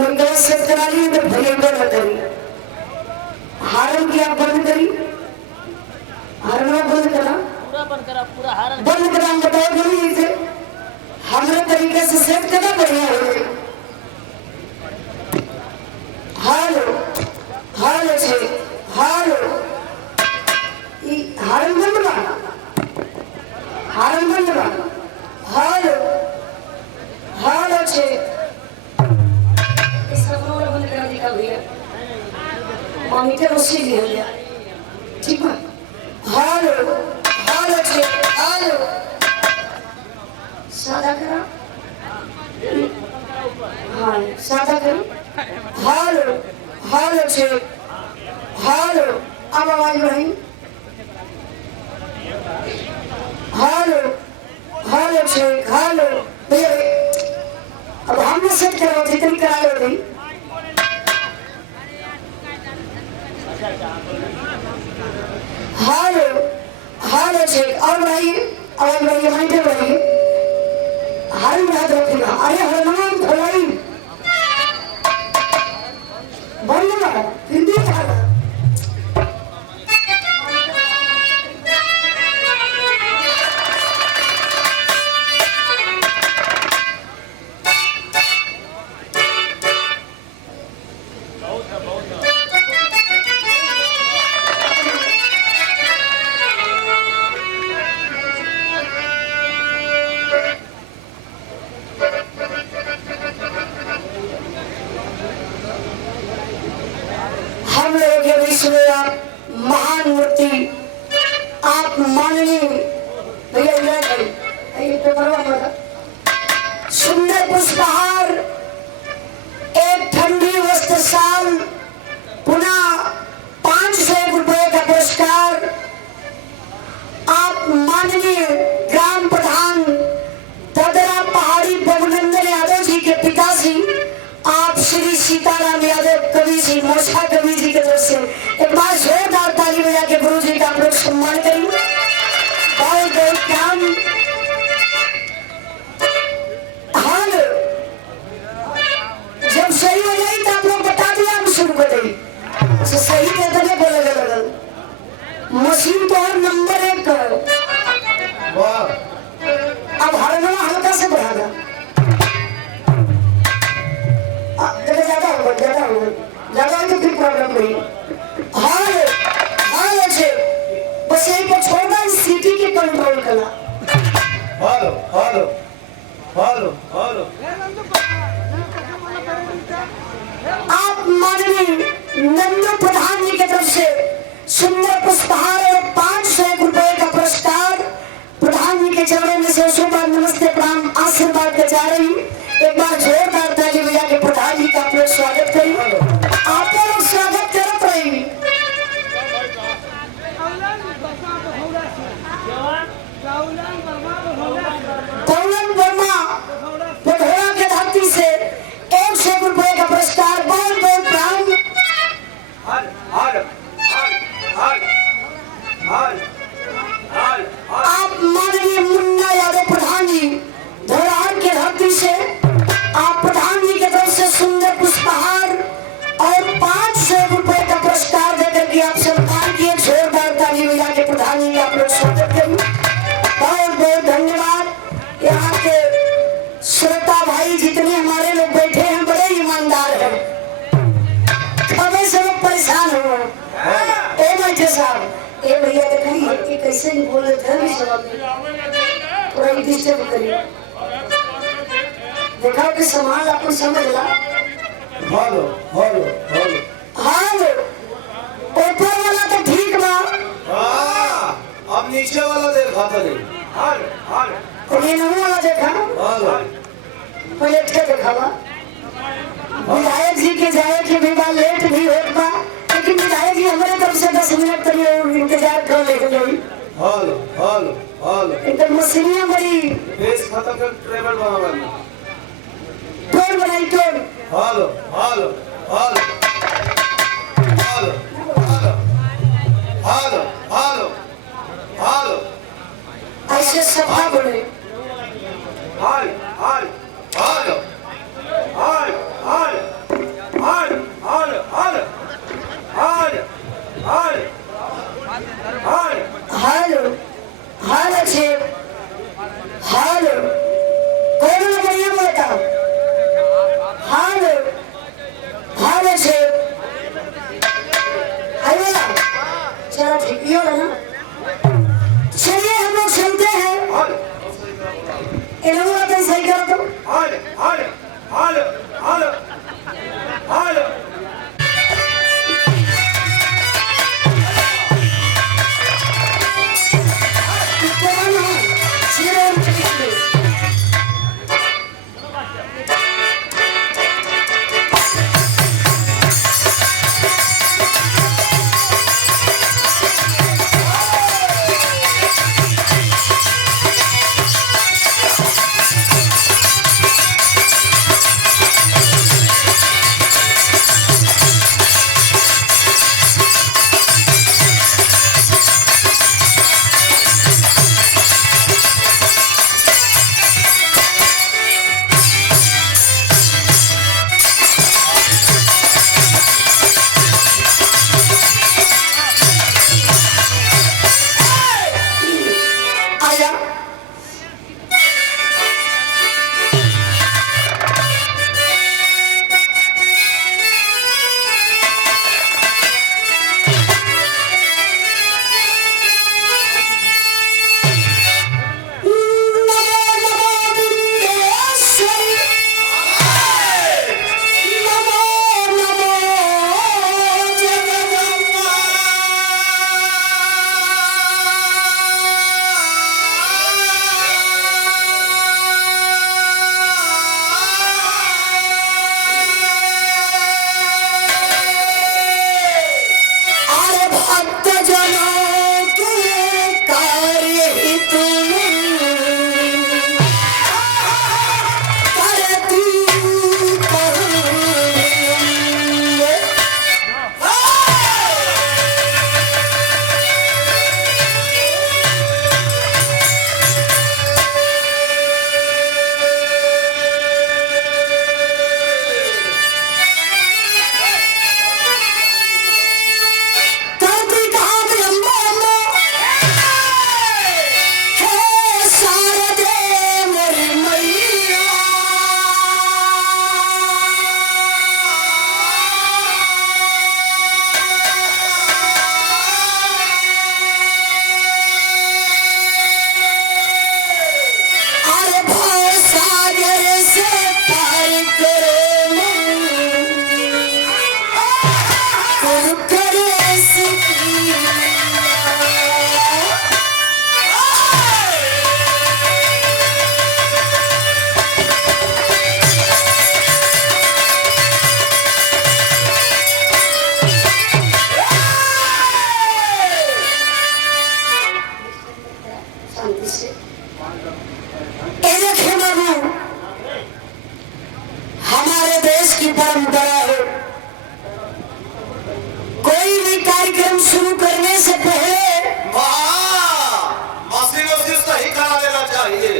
मंगल से करा ली तो भले बंद करी हारन की आप बंद करी हारन बंद करा पूरा हारन बंद करा हम बताओ जरूरी थे हमारे तरीके से सेट करना बढ़िया है हालो हालो छे हालो हारन बंद करा हारन बंद करा हालो हालो छे मॉनिटर उसी लिए हो गया ठीक है हालो हालो छे हालो सादा करा हाँ सादा करो हालो हालो छे हालो अब आवाज बढ़ाई हालो हालो छे हालो अब हमने सेट करा जितनी करा लो रही हालो हालो चेक और बढ़ाइए आवाज बढ़ाइए माइंड बढ़ाइए हाल में हाथ रखिएगा अरे हनुमान भलाई बंद ना हिंदी भाषा महान मूर्ति आप माननीय भैया सुंदर पुष्पहार एक ठंडी वस्त्र शाल पुनः 500 रुपए का पुरस्कार आप माननीय ग्राम प्रधान ददरा पहाड़ी प्रभुनंदन यादव जी के पिताजी आप श्री सीताराम यादव कवि जी मोसा कवि जी की तरफ से एक बार जोरदार ताली बजा के गुरु जी का आप लोग सम्मान करेंगे बहुत बहुत काम हाँ जब सही हो जाए तो आप लोग बता दिया हम शुरू कर देंगे तो सही कहते हैं बोले लगल मशीन तो और नंबर 1 करो अब हरना हल्का से बढ़ाना ज्यादा हो तो फिर प्रॉब्लम नहीं हाँ हाँ अच्छे बस यही पर छोड़ना सिटी के कंट्रोल करना हेलो हेलो हेलो हेलो आप माननीय नंदू प्रधान जी की तरफ से सुंदर पुष्पहार और 500 रुपए का पुरस्कार प्रधान जी के चरणों में से सुबह नमस्ते प्रणाम आशीर्वाद के जा रही एक बार जोरदार ताली बजा के प्रधान जी का आप लोग स्वागत करिए आप लोग स्वागत करत रहेंगे कौलन वर्मा बघोड़ा के धरती से 100 रुपए का पुरस्कार बहुत बहुत प्राण आप माननीय मुन्ना यादव प्रधान जी धोलाहाट के धरती से आप प्रधान जी की तरफ से सुंदर पुष्पहार और 500 रुपए का पुरस्कार देकर के आप सम्मान किए जोरदार ताली बजा के प्रधान जी आप लोग स्वागत करें बहुत बहुत धन्यवाद यहाँ के श्रोता भाई जितने हमारे लोग बैठे हैं बड़े ईमानदार हैं कभी से लोग परेशान हो ए बैठे साहब ए भैया देखिए ये कैसे नहीं बोल रहे थे थोड़ा डिस्टर्ब करिए देखा कि समाज आपको समझ ला हेलो हेलो हेलो हालो ऊपर वाला तो ठीक बा अब नीचे वाला देखा था नहीं हालो हालो और ये नमो वाला देखा हेलो पहले क्या देखा बा विधायक जी के जाए कि भी बार लेट भी होता लेकिन विधायक जी हमारे तरफ से 10 मिनट तक इंतजार कर लेके गई हेलो हेलो हेलो एकदम मशीनियां बड़ी फेस खत्म कर ट्रेवल बना टोल बनाई toll hello hello hello hello hello hello hello hello ऐसे सफा बोले हाल हाल हेलो हाल हाल इन्हें वो तो सही करो तो हाल हाल हाल हाल हाल आया अरे भक्त जनों के कार्य हित करती करती काम अम्बा हे शारदे मेरी मैया अरे भव सागर से पार करो गुरु करे सुखी शांति से ये देखिए बाबू हमारे देश की परंपरा है कोई भी कार्यक्रम शुरू करने से पहले मशीन वशीन सही करा देना चाहिए।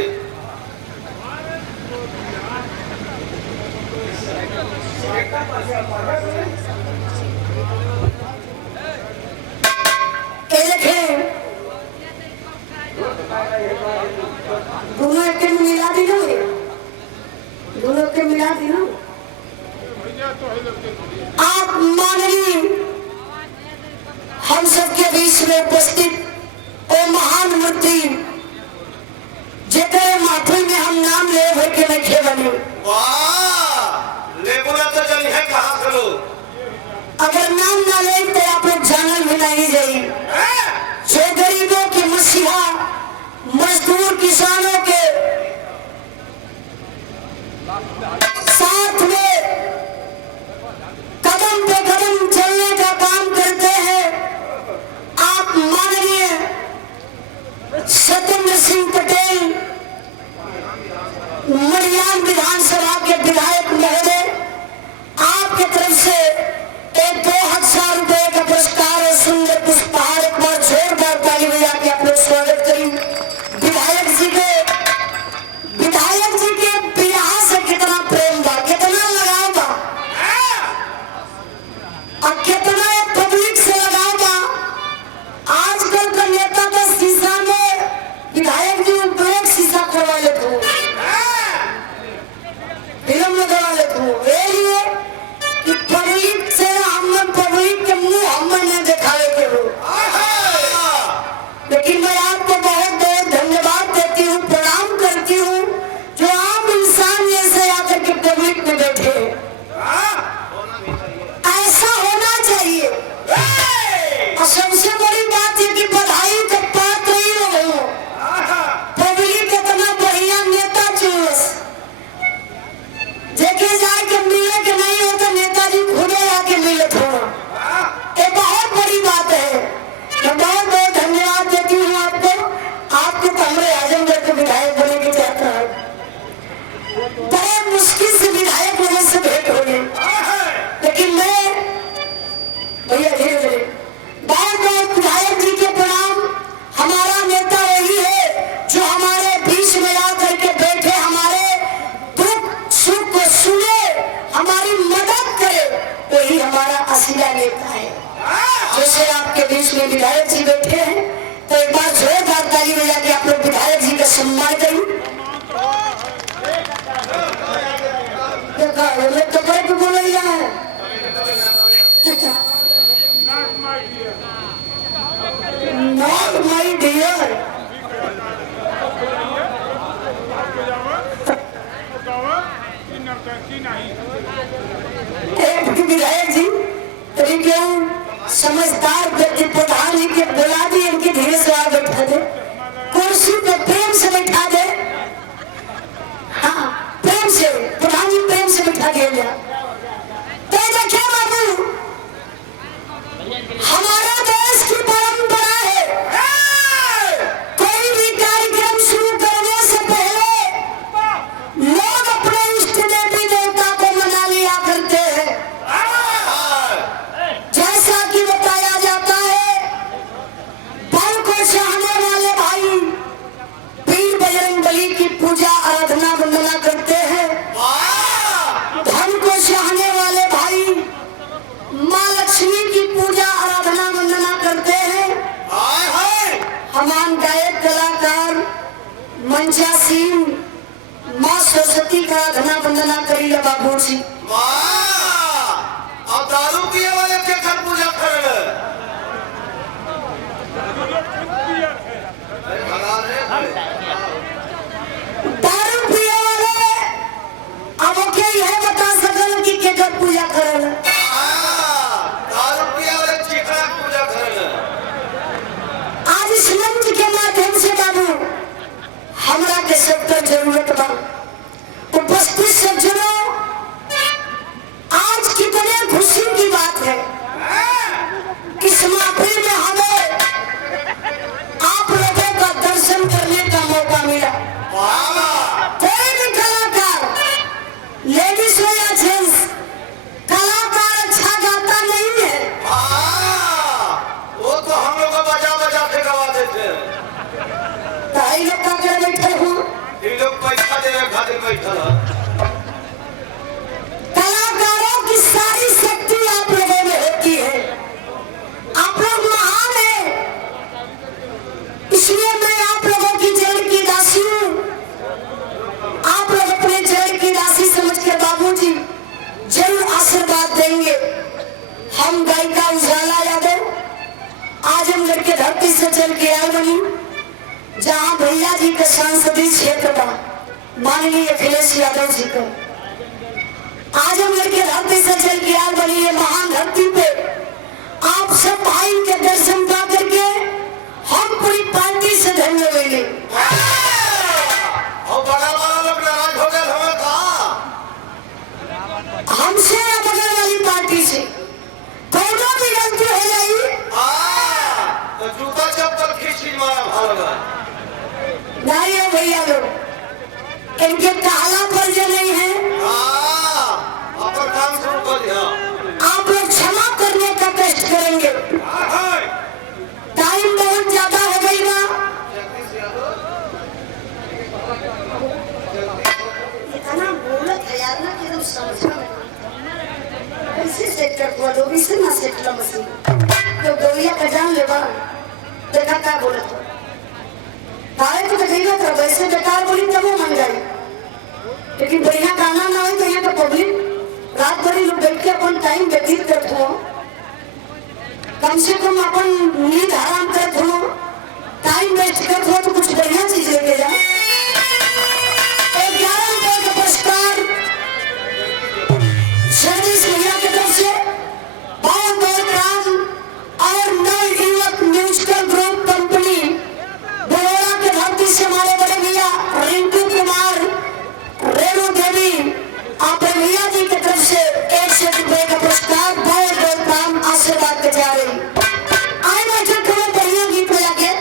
ये देखें दोनों के मिला दी ना दोनों के मिला दी ना आप माननीय हम सबके बीच में उपस्थित ओ महान मूर्ति जेकर माथे में हम नाम ले भर के रखे बने वाह लेकिन तो चली है कहाँ से लोग अगर नाम ना ले तो आप लोग जानल भी नहीं जाइए जो गरीबों के मसीहा मजदूर किसानों के साथ में कदम पे कदम चलने का काम करते हैं आप माननीय सत्येंद्र सिंह पटेल मरियाम विधानसभा के विधायक महोदय आपके तरफ से एक 2000 रुपए का पुरस्कार और सुंदर पुष्पहार एक बार जोरदार ताली बजा के आप लोग स्वागत करें विधायक जी के बियाह से कितना प्रेम बा कितना लगाव बा और कितना पब्लिक से लगाव बा आजकल का नेता तो शीशा में विधायक जी ऊपर एक शीशा करवा लेते हो विधायक जी तरीके समझदार व्यक्ति प्रधान जी के बुला दी, इनके धीरे से आ बैठा दे, कुर्सी पे प्रेम से बैठा दे। हाँ प्रेम से प्रधान जी प्रेम से बैठा दिया। तो देखिए बाबू, हमारे देश की परंपरा है, कोई भी कार्यक्रम शुरू करने से पहले लोग अपने इष्ट देवी देवता को मना लिया करते हैं। जैसा कि बताया जाता है, बल को चाहने वाले भाई पीर बजरंगबली की पूजा आराधना वंदना करते हैं। धन को चाहने वाले भाई माँ लक्ष्मी की पूजा आराधना वंदना करते हैं। हमान गायक कलाकार मंचासीन माँ सरस्वती का आराधना वंदना करी ले बाबू जी। अब दारू पिए वाले के घर पूजा करे। दारू पिए वाले अब के यह बता सकल कि केकर पूजा करल। दारू पिए वाले चिकना पूजा करे। आज इस मंच के माध्यम से बाबू हमरा के सबका जरूरत बा। उपस्थित सज्जनों, आज कितने खुशी की बात है कि इस महफिल में हमें आप लोगों का दर्शन करने का मौका मिला। कोई भी कलाकार, लेडीज हो या जेंट्स, कलाकार अच्छा गाता नहीं है। वो तो हम लोग बजा बजा के गवा देते हैं। ताई लोग का कर बैठे हो, ये लोग पैसा देने खातिर बैठल है। कलाकारों की सारी शक्ति आप लोगों में होती है। आप लोग महान हैं, इसलिए मैं आप लोगों की जड़ की दासी हूँ। आप लोग अपने जड़ की दासी समझ के बाबूजी जरूर आशीर्वाद देंगे। हम गायिका उजाला यादव आजमगढ़ के धरती से चल के आए बनी, जहाँ भैया जी का सांसदीय क्षेत्र बा माननीय अखिलेश यादव जी का। आजमगढ़ के धरती से चल के आए बनी ये महान धरती पे आप सब भाई के दर्शन पा करके हम पूरी पार्टी से धन्य मिले। और बड़ा बड़ा लोग नाराज हो गए हमें कहा। हमसे या बगल वाली पार्टी से कोनो भी गलती हो जाई तो जूता चप्पल खींच मारा भागा। नहीं है भैया लोग, इनके कहला पर जो नहीं है, अपन काम शुरू कर दिया। आप लोग क्षमा करने का कष्ट करेंगे। टाइम बहुत ज्यादा हो गई ना, इतना बोलत है यार ना कि तुम समझना ऐसे सेट कर दो, लोग इसे ना सेट ला मशीन तो गौरिया का जान लेवा। देखा क्या बोलत हो, तारे तो देखिएगा तो वैसे बेकार बोली तब वो मन जाए, लेकिन बढ़िया गाना ना हो तो यहाँ का पब्लिक रात भर लोग बैठ के अपन टाइम व्यतीत करते हो, कम से कम अपन नींद आराम करते हो, टाइम वेस्ट करते हो तो कुछ बढ़िया चीज लेके जाओ। 11 रुपए का पुरस्कार जगदीश भैया की तरफ से बहुत बहुत राम और नवयुवक म्यूजिकल ग्रुप कंपनी बड़ौदा के धरती से हमारे बड़े भैया रिंकू कुमार, रेणु देवी, आप भैया जी की तरफ से 100 रुपए का पुरस्कार बहुत बहुत राम आशीर्वाद के जा रही। आए बैठक करो बढ़िया गीत बजा के।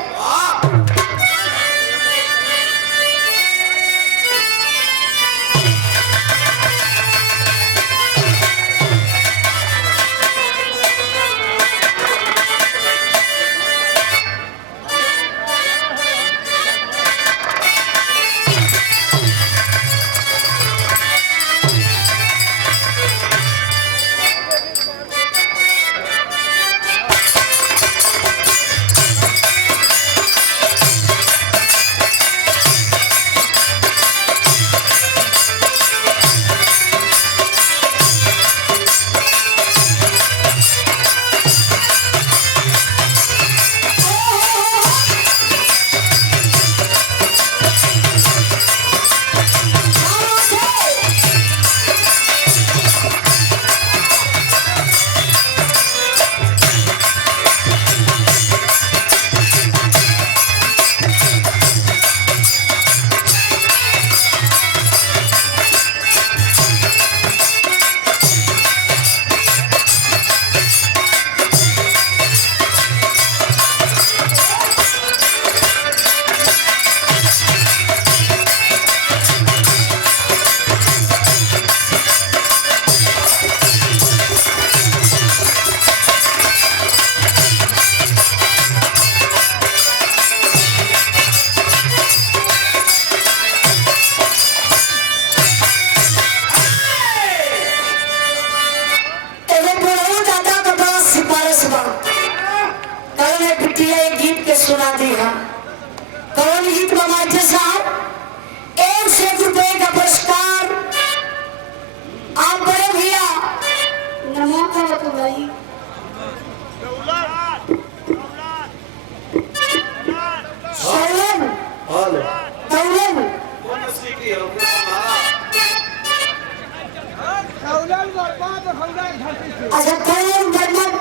अच्छा कौन बर्मन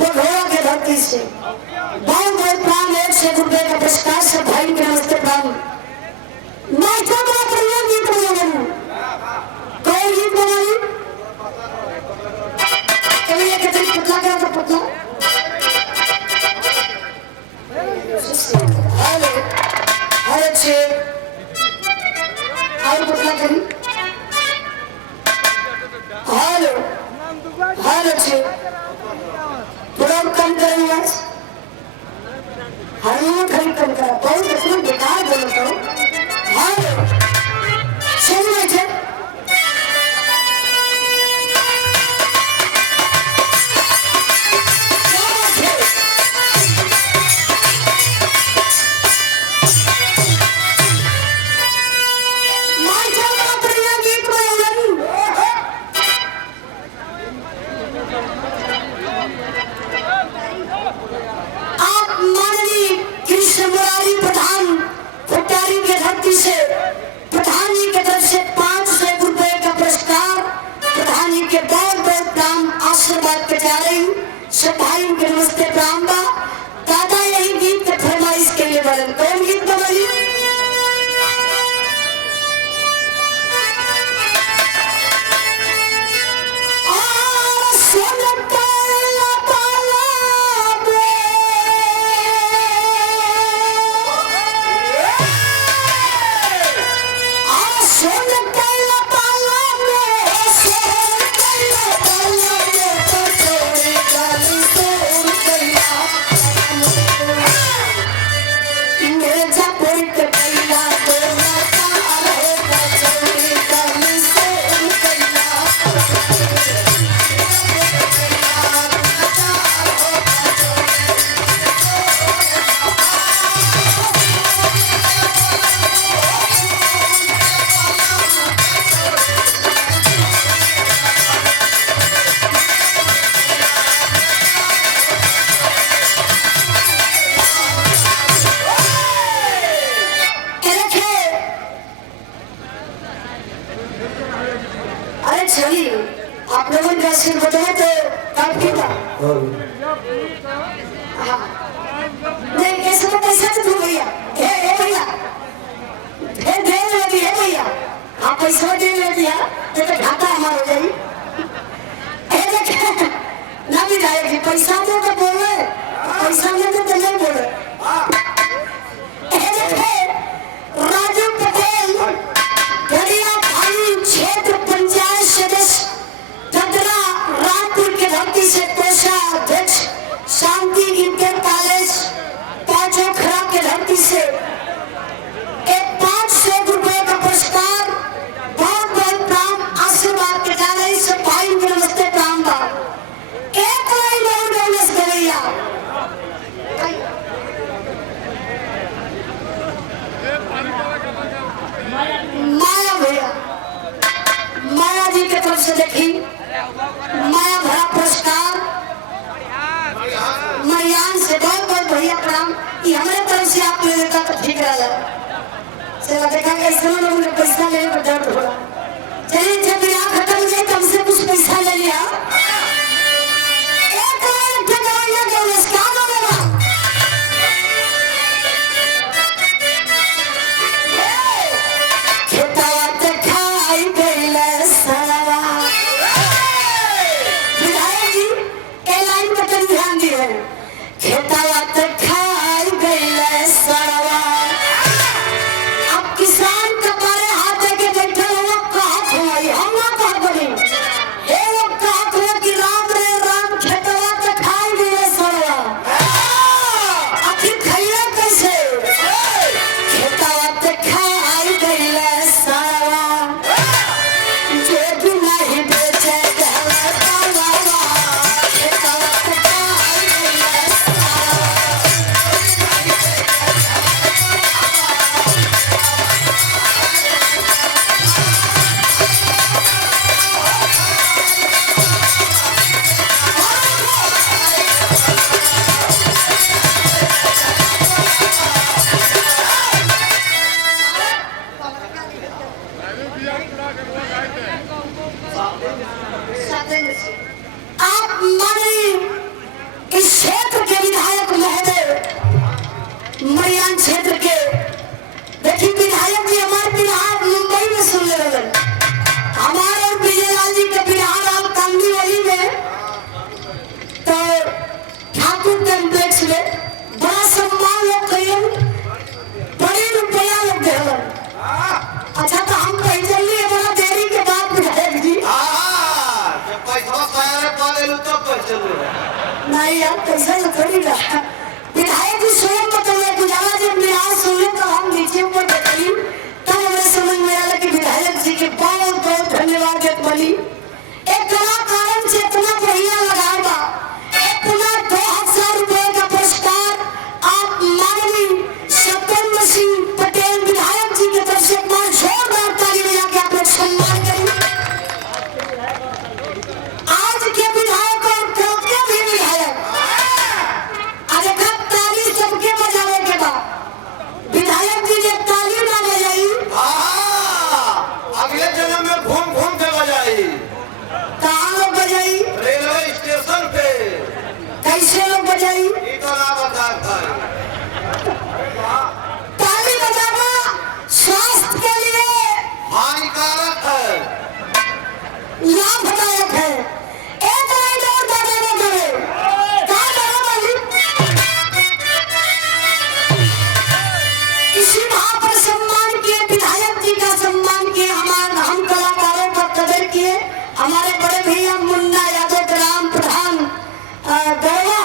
बघोड़ा के धरती से बहुत बहुत प्राण 100 रुपए का पुरस्कार सब भाई के नमस्ते प्राण मास्टर बड़ा बढ़िया गीत बना कौन गीत बनाई कभी ये कहते पुतला क्या था पुतला हेलो हेलो छे और पुतला करी हेलो हेलो छे थोड़ा कम करें आज हारमोनियम खरीद कम करा बहुत इतना बेकार बोलता हूँ हेलो सुन लीजिए से प्रधान जी की तरफ से 500 रुपए का पुरस्कार प्रधान जी के बहुत बहुत नाम आशीर्वाद के जा रही हूँ सब भाई के नमस्ते प्राण बा दादा यही गीत के फरमाइश के लिए बदल कौन गीत बदली आप लोगों का आशीर्वाद है तो काफी था नहीं कैसे तो पैसा तो दो भैया ए भैया फिर दे लगी है भैया आप पैसा दे दिया तो घाटा हमारा हो जाएगी ना भी जाएगी पैसा दो तो बोले पैसा नहीं तो नहीं बोले राजू पटेल गड़िया भाई क्षेत्र पंचायत सदस्य रामपुर के धरती से कोषाध्यक्ष शांति इंटर कॉलेज पांचोखरा के धरती से एक 500 रुपए का पुरस्कार बहुत बहुत प्राण आशीर्वाद के जा रही सब भाई के नमस्ते प्राण बा एक लाइन और बोनस गवैया माया भैया माया जी की तरफ से देखी माया भरा पुरस्कार मरियान से बहुत बहुत भैया प्रणाम ये हमारे तरफ से आप ले लेता तो ठीक रहा चला देखा कैसे लोगों ने पैसा लेने पर दर्द हो रहा चलिए जब यहाँ खत्म हो जाए तो हमसे कुछ पैसा ले लिया एक लाख के दवाइयाँ के उसका बोलेगा खेतावत खाई गईले सलवा विधायक जी ए लाइन पर कभी ध्यान दिए खेतावत खाई गईले सलवा अब किसान कपारे हाथ के बैठे लोग कहत हुआ हम ना कहत बनी हे लोग कहत हुआ अच्छा तो हम कहीं चलिए बड़ा देरी के बाद विधायक जी। जब पैसा पाया पाले लो तब पैसे लो। नहीं यार पैसा तो थोड़ी रहा। विधायक जी स्वयं बताइए गुजारा जब मैं आज सुने तो हम नीचे ऊपर बैठी तब हमें समझ में आया कि विधायक जी के बहुत बहुत धन्यवाद देत बनी। एक कलाकारन से इतना बढ़िया लगाएगा, इतना 2000 रुपए का पुरस्कार आप माननीय सत्येंद्र सिंह पटेल विधायक जी की तरफ से एक बार जोरदार ताली बजा के आप लोग सम्मान करें। आज के विधायक और कल के भी विधायक अरे ताली सबके बजाने के बाद विधायक जी ने ताली ना बजाई, अगले जन्म में घूम घूम के बजाई। कहाँ लोग बजाई? रेलवे स्टेशन पे। कैसे लोग बजाई? ये तो ना बता भाई। ताली बजाना स्वास्थ्य के लिए हानिकारक है, लाभदायक है। एक लाइन और बजाने करे कहाँ लगा भाई? इसी भाव पर सम्मान किए, विधायक जी का सम्मान किए, हम कलाकारों का कदर किए। हमारे बड़े भैया मुन्ना यादव ग्राम प्रधान गढ़वा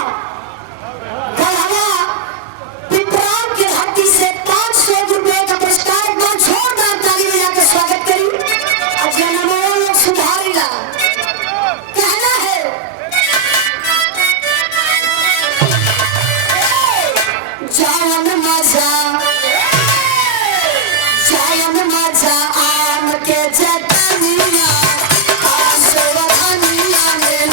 पिपराम के धरती से 500 रुपए का पुरस्कार एक बार जोरदार ताली बजा के स्वागत करी। जनमों लोग सुधारेगा कहना है जावन मजा आम के जतनिया आसवधनिया में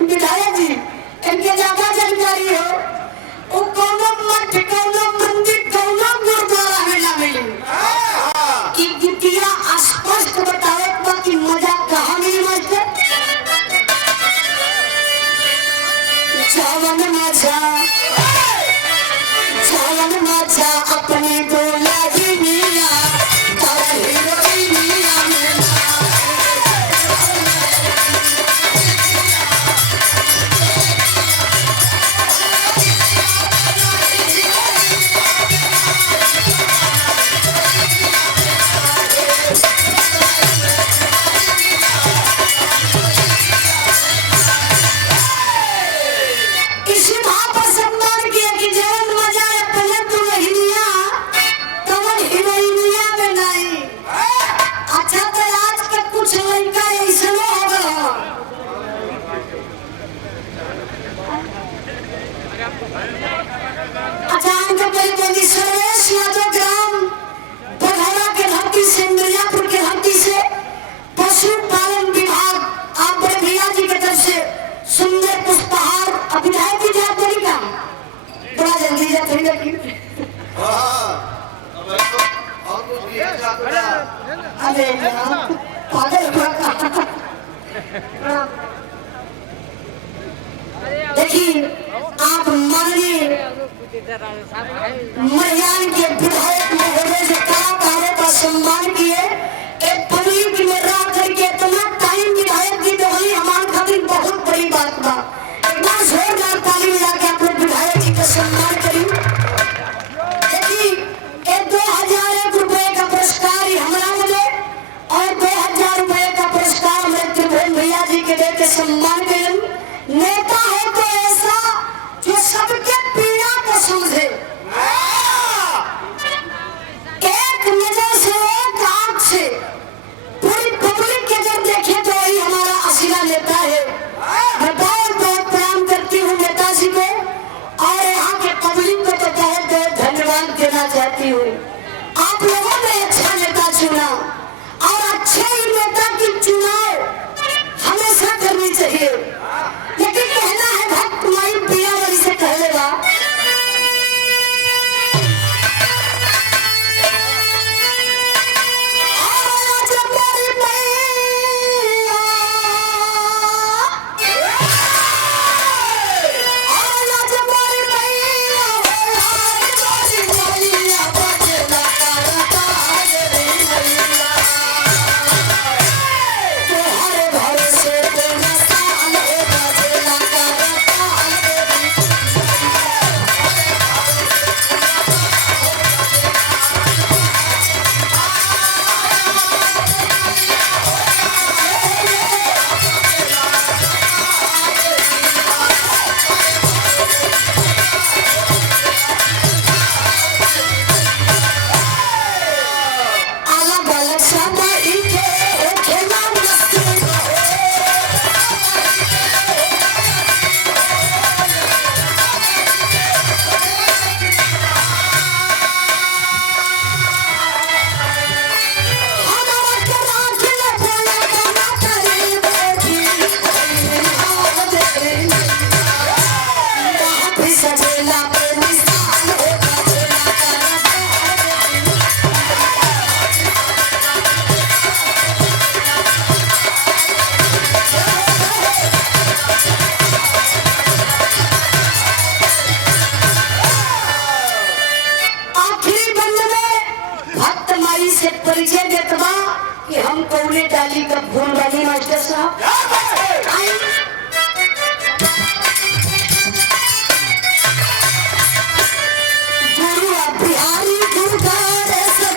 विधायक जी इनके ज्यादा जानकारी हो वो कौनो मठ कौनो मंदिर कौनो गुरुद्वारा में ना मिली कि गीतिया स्पष्ट बतावे बाकी मजा कहाँ मिली मास्टर? जावन मजा अपने दुल्हनिया सर्वेश यादव ग्राम बघौरा के धरती से मिर्जापुर के धरती से पशुपालन विभाग आप बड़े भैया जी की तरफ से सुंदर पुष्पहार विधायक जी जात बड़ी का बड़ा जल्दी जात है लेकिन अरे पागल देखिए आप माननीय मरियान के विधायक महोदय से कलाकारों का सम्मान किए। एक पब्लिक में रह करके इतना टाइम विधायक जी दोहली हमारे खातिर बहुत बड़ी बात बा। एक बार जोरदार ताली बजा के आप लोग विधायक जी का सम्मान करी। देखिए 2001 रुपए का पुरस्कार हमारा मिले और 2000 रुपए का पुरस्कार हमारे त्रिभुवन भैया जी के दे के सम्मान करें। नेता है तो ऐसा जो सबके पीड़ा को समझे, एक नजर से एक आंख से पूरी पब्लिक के जब देखे तो वही हमारा असीला नेता है। मैं बहुत बहुत प्रणाम करती हूँ नेताजी को और यहाँ के पब्लिक को तो बहुत बहुत धन्यवाद देना चाहती हूँ। आप लोगों ने अच्छा नेता चुना और अच्छे ही नेता की चुनाव हमेशा करनी चाहिए। लेकिन कहना है भक्त माई पिया वाली से कह लेगा से परिचय देत बा कि हम कौने डाली का फूल वाली मास्टर साहब। आई गुरुआ बिहारी गुरुद्वारे से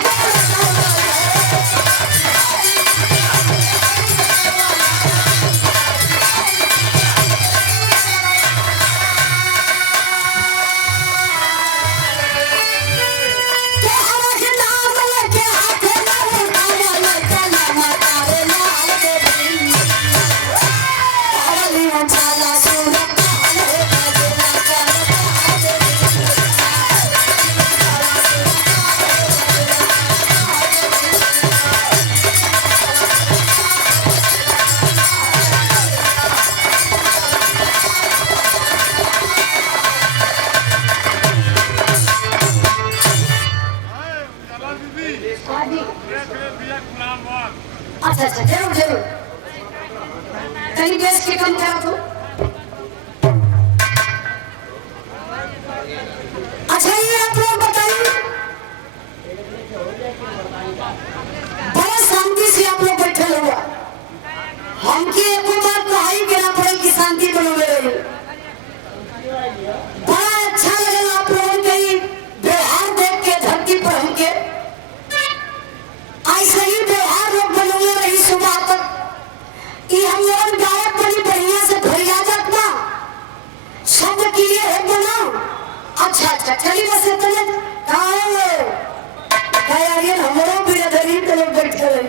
अच्छा अच्छा जरूर जरूर कहीं बेस के कम करा तो। अच्छा ये आप लोग बताइए, बड़ा शांति से आप लोग बैठे हुआ, हमकी एक बात कही के ना पड़े कि शांति बनोगे रही। बड़ा अच्छा लगा आप लोगों के व्यवहार देख के धरती पर हमके ऐसे ही व्यवहार लोग बनोगे रही सुबह तक कि हम लोग गायक बड़ी बढ़िया से भरिया जात ना शब्द क्लियर है बना। अच्छा अच्छा चलिए बस इतने कहा हमारा बिरादरी के लोग बैठे रहे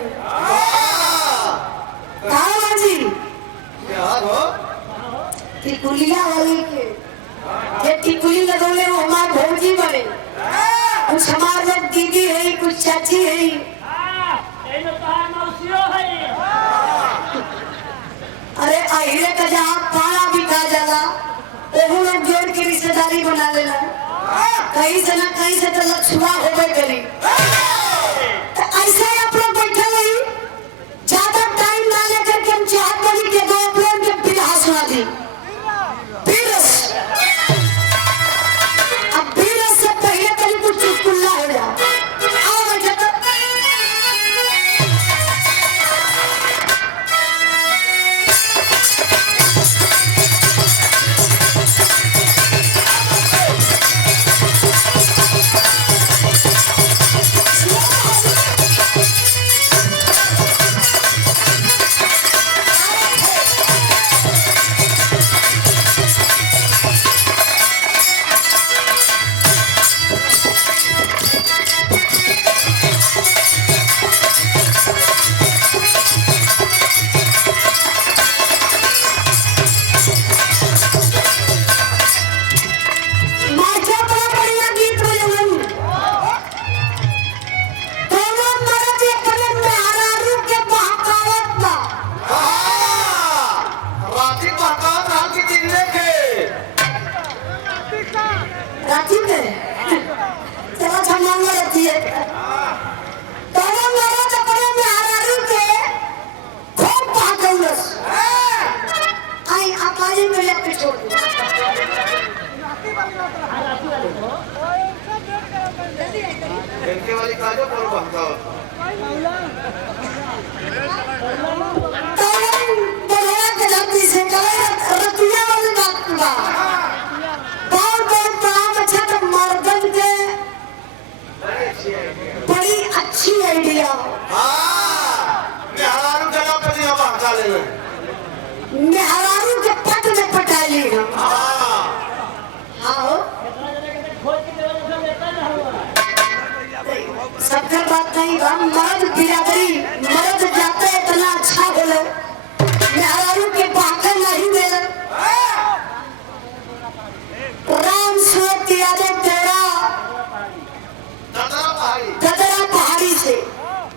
कहा जी टिकुलिया वाली के ये टिकुली लगौले वो हमारे भौजी बने, कुछ हमारे लोग दीदी है कुछ चाची है। अरे अहिरे का जहाँ पाला भी खा जाला वो लोग जोड़ के रिश्तेदारी बना लेना, कहीं से ना कहीं से तो लछुआ होबे करी। तो ऐसे ही आप लोग बैठे रही, ज्यादा टाइम ना लेकर के हम चाहत बनी के दो अपलोड के बिरहा सुना दी। बिरस अब बिरस से पहले कहीं कुछ चुटकुला हो जा। आओ बैठे तो राती में चला छमांगा रहती है तोरा मेरा चपरे में हरारू के खूब भागौलस आई आकाजी में लेके छोड़ दो। इनके वाली काजो बोल भागता तोरा बड़ा के जाती से कले रतिया वाली बात बा बड़ी अच्छी आइडिया। मेहरारू जगह पर नहीं भागता लेना, मेहरारू के पट में पटा ली हम। हाँ सबका बात नहीं बा, मर्द बिरादरी मर्द जाते इतना अच्छा बोले मेहरारू के बाकर नहीं मिले। राम सूरत यादव तेरा गदरा पहाड़ी से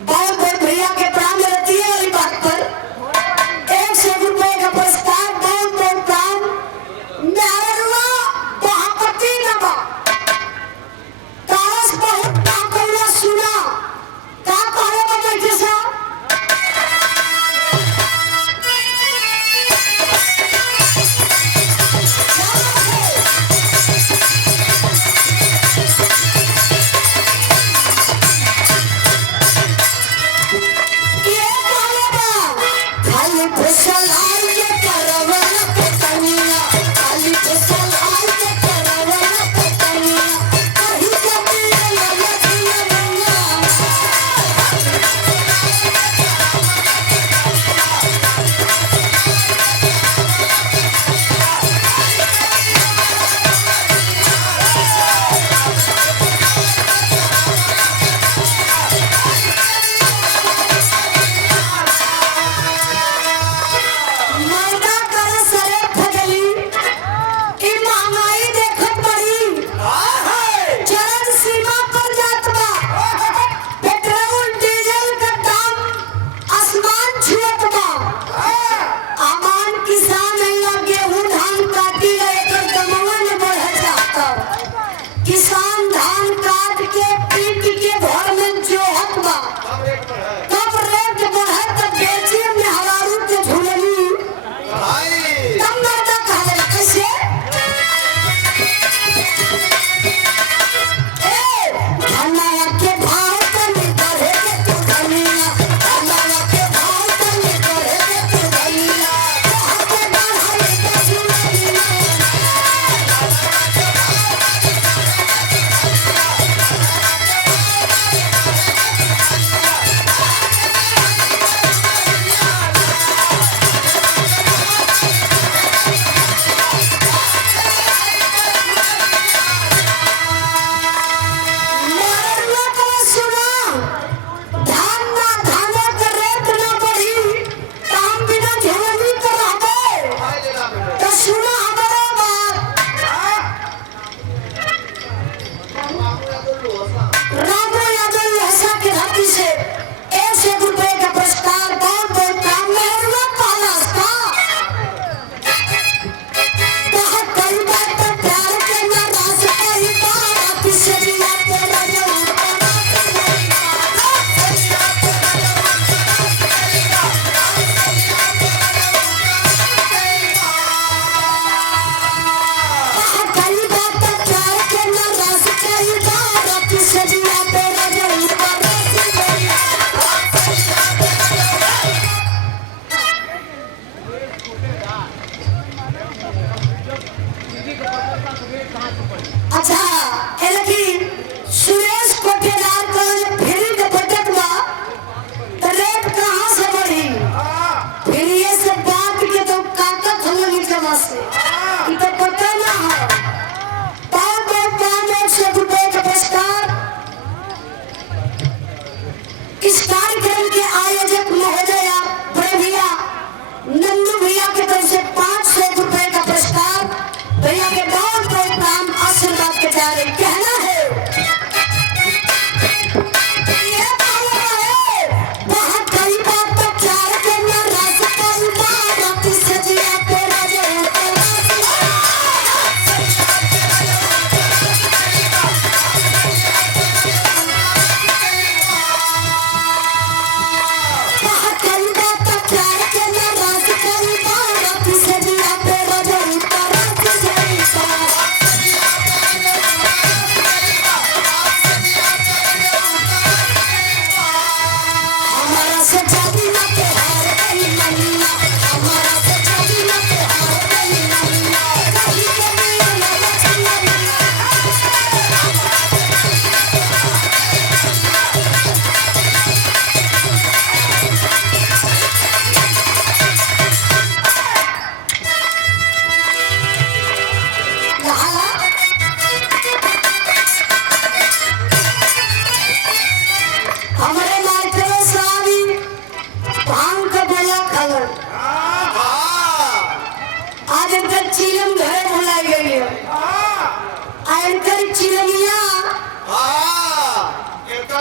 बहुत बहुत भैया के प्राण रहती है वाली बात पर 100 रुपए का पुरस्कार बहुत बहुत प्राण मेहरुआ महापति नबा काश बहुत ताकौला सुना का कहे बैठे साहब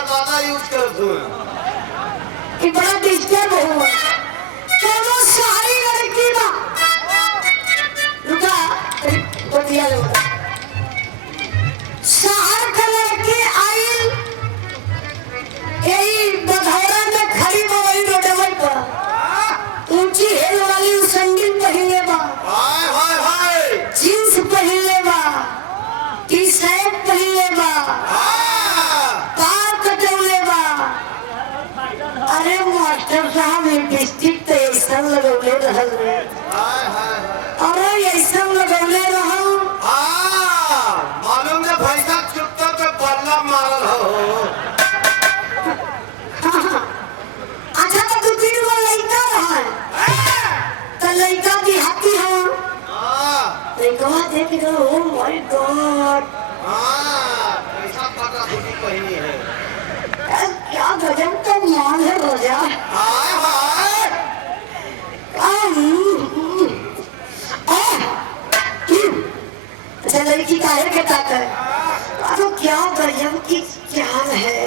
ज्यादा यूज करत हूँ कि बड़ा डिस्टर्ब हुआ कोनो सारी लड़की बा रुका बतिया लो शहर का लड़की आई यही बघौरा में खड़ी बा वही रोडवे पर ऊंची हेल वाली सैंडल पहनले बा हाय हाय हाय जींस पहनले बा टी शर्ट पहनले बा बाल कटौले बा अरे मास्टर साहब लिपस्टिक तो ऐसा लगौले रहल रे अरे ऐसा लगौले रहल मालूम है भैंसा चुत्तर पे बल्ला मारल हो अच्छा तो दू तीन गो लड़का रहा तो लड़का देहाती है लड़का देख के ओ माय गॉड पैसा पता होगी पहनी है क्या गजब का माल है रोजा हाय हाय अच्छा लड़की का है कहता है तो क्या गजब की चाल है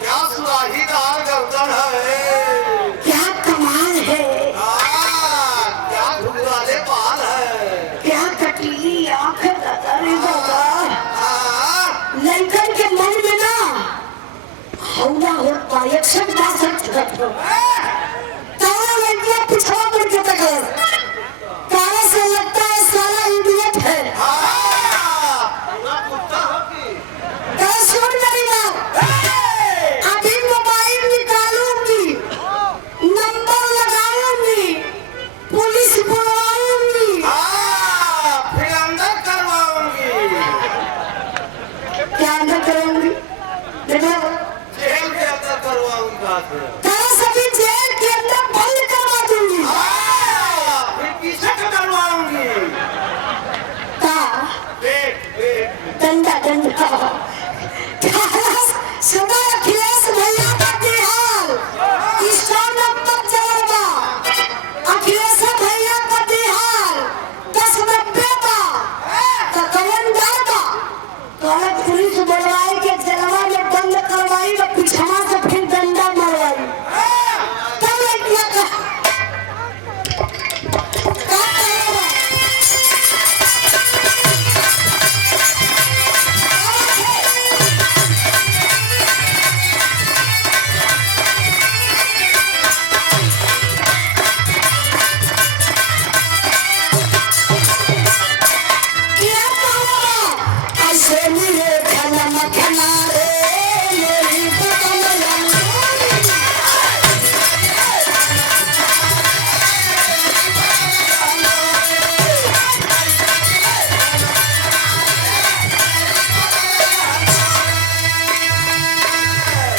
क्या सुराहीदार गर्दन है क्या कमाल है क्या घुघराले बाल है क्या कटीली आंख है दादा रे बाबा लड़कन के मन में ना हौला होता एक सब बासठ छुटत हो तारा लड़कियां पिछड़ा पड़ के तक तारा से लगता है सारा इडियट है तारा सुन मेरी बात अभी मोबाइल निकालूंगी नंबर लगाऊंगी पुलिस बुलवाऊंगी फिर अंदर करवाऊंगी क्या अंदर करूंगी देखो जेल के अंदर करवाऊंगा तारा सभी जेल के अंदर बंद करवा दूंगी फिर पीछे से करवाऊंगी का डंडा डंडा सुना अखिलेश भैया का बिहार इसका नंबर चलेगा अखिलेश भैया का बिहार 1090 का तो कौन जाएगा कौन पुलिस बुलवाई के जलवा में बंद करवाई तो पिछवा से फिर डंडा मरवाई तब लड़कियां का ऐसे मेरे खाना मखना रे मेरी बकमला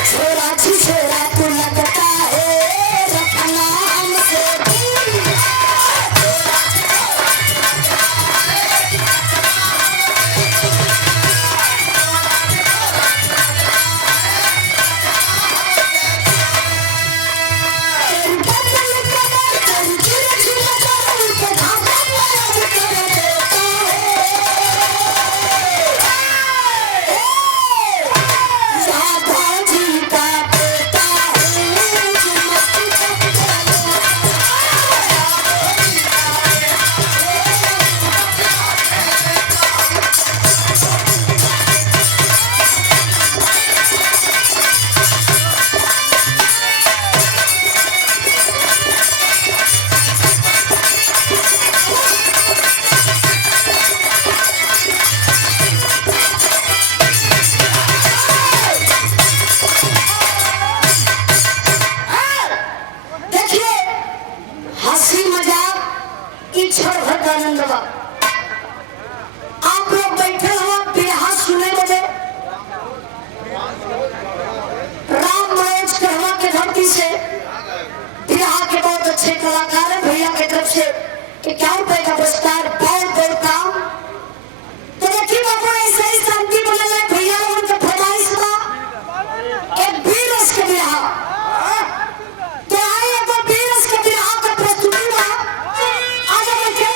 छोरा छोरा तू लगता है रखना हमसे दूर देखिए हंसी मजाक की क्षण भर का आनंद बा आप लोग बैठे हो बिरहा सुने बजे राम मनोज कहवा के धरती से बिरहा के बहुत अच्छे कलाकार हैं भैया की तरफ से 51 रुपए का पुरस्कार बहुत बहुत काम तो देखिए बाबू ऐसे ही शांति बनल है भैया उनका फरमाइश बा एक वीर रस के बिरहा तो आइए तो वीर रस के बिरहा का प्रस्तुति बा आगे बढ़िए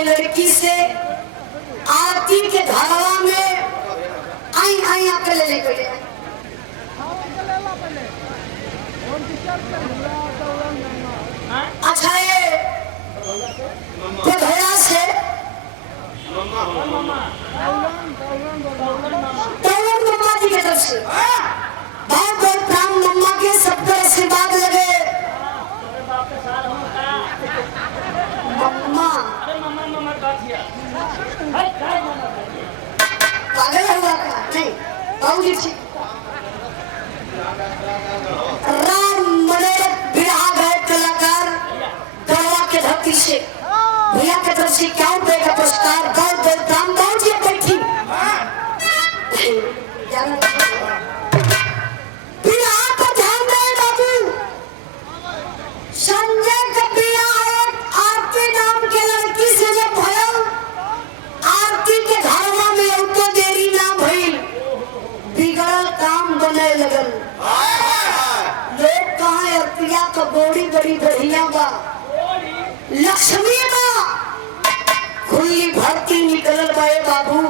के लड़की से आरती के घरवा में आई आई आके ले लेके गए। अच्छा ये भैया से तौलन मम्मा जी की तरफ से बहुत बहुत प्राण मम्मा के सबका आशीर्वाद लगे। मम्मा पागल हुआ का नहीं बाबूजी ठीक राम मनोरथ बिरहा गए कलाकार गढ़वा के धरती से भैया के तरफ से 51 रुपए का पुरस्कार बहुत बहुत दाम बाबूजी बैठी बिरहा पर ध्यान दें बाबू। संजय का बिरहा आरती नाम के लड़की से जब भयो आरती के घरवा में उनको देरी ना भई बिगड़ल काम बने लगल। लोग कहाँ अरतिया का बड़ी बड़ी बढ़िया बा लक्ष्मी बा खुली भर्ती निकलल बा बाबू।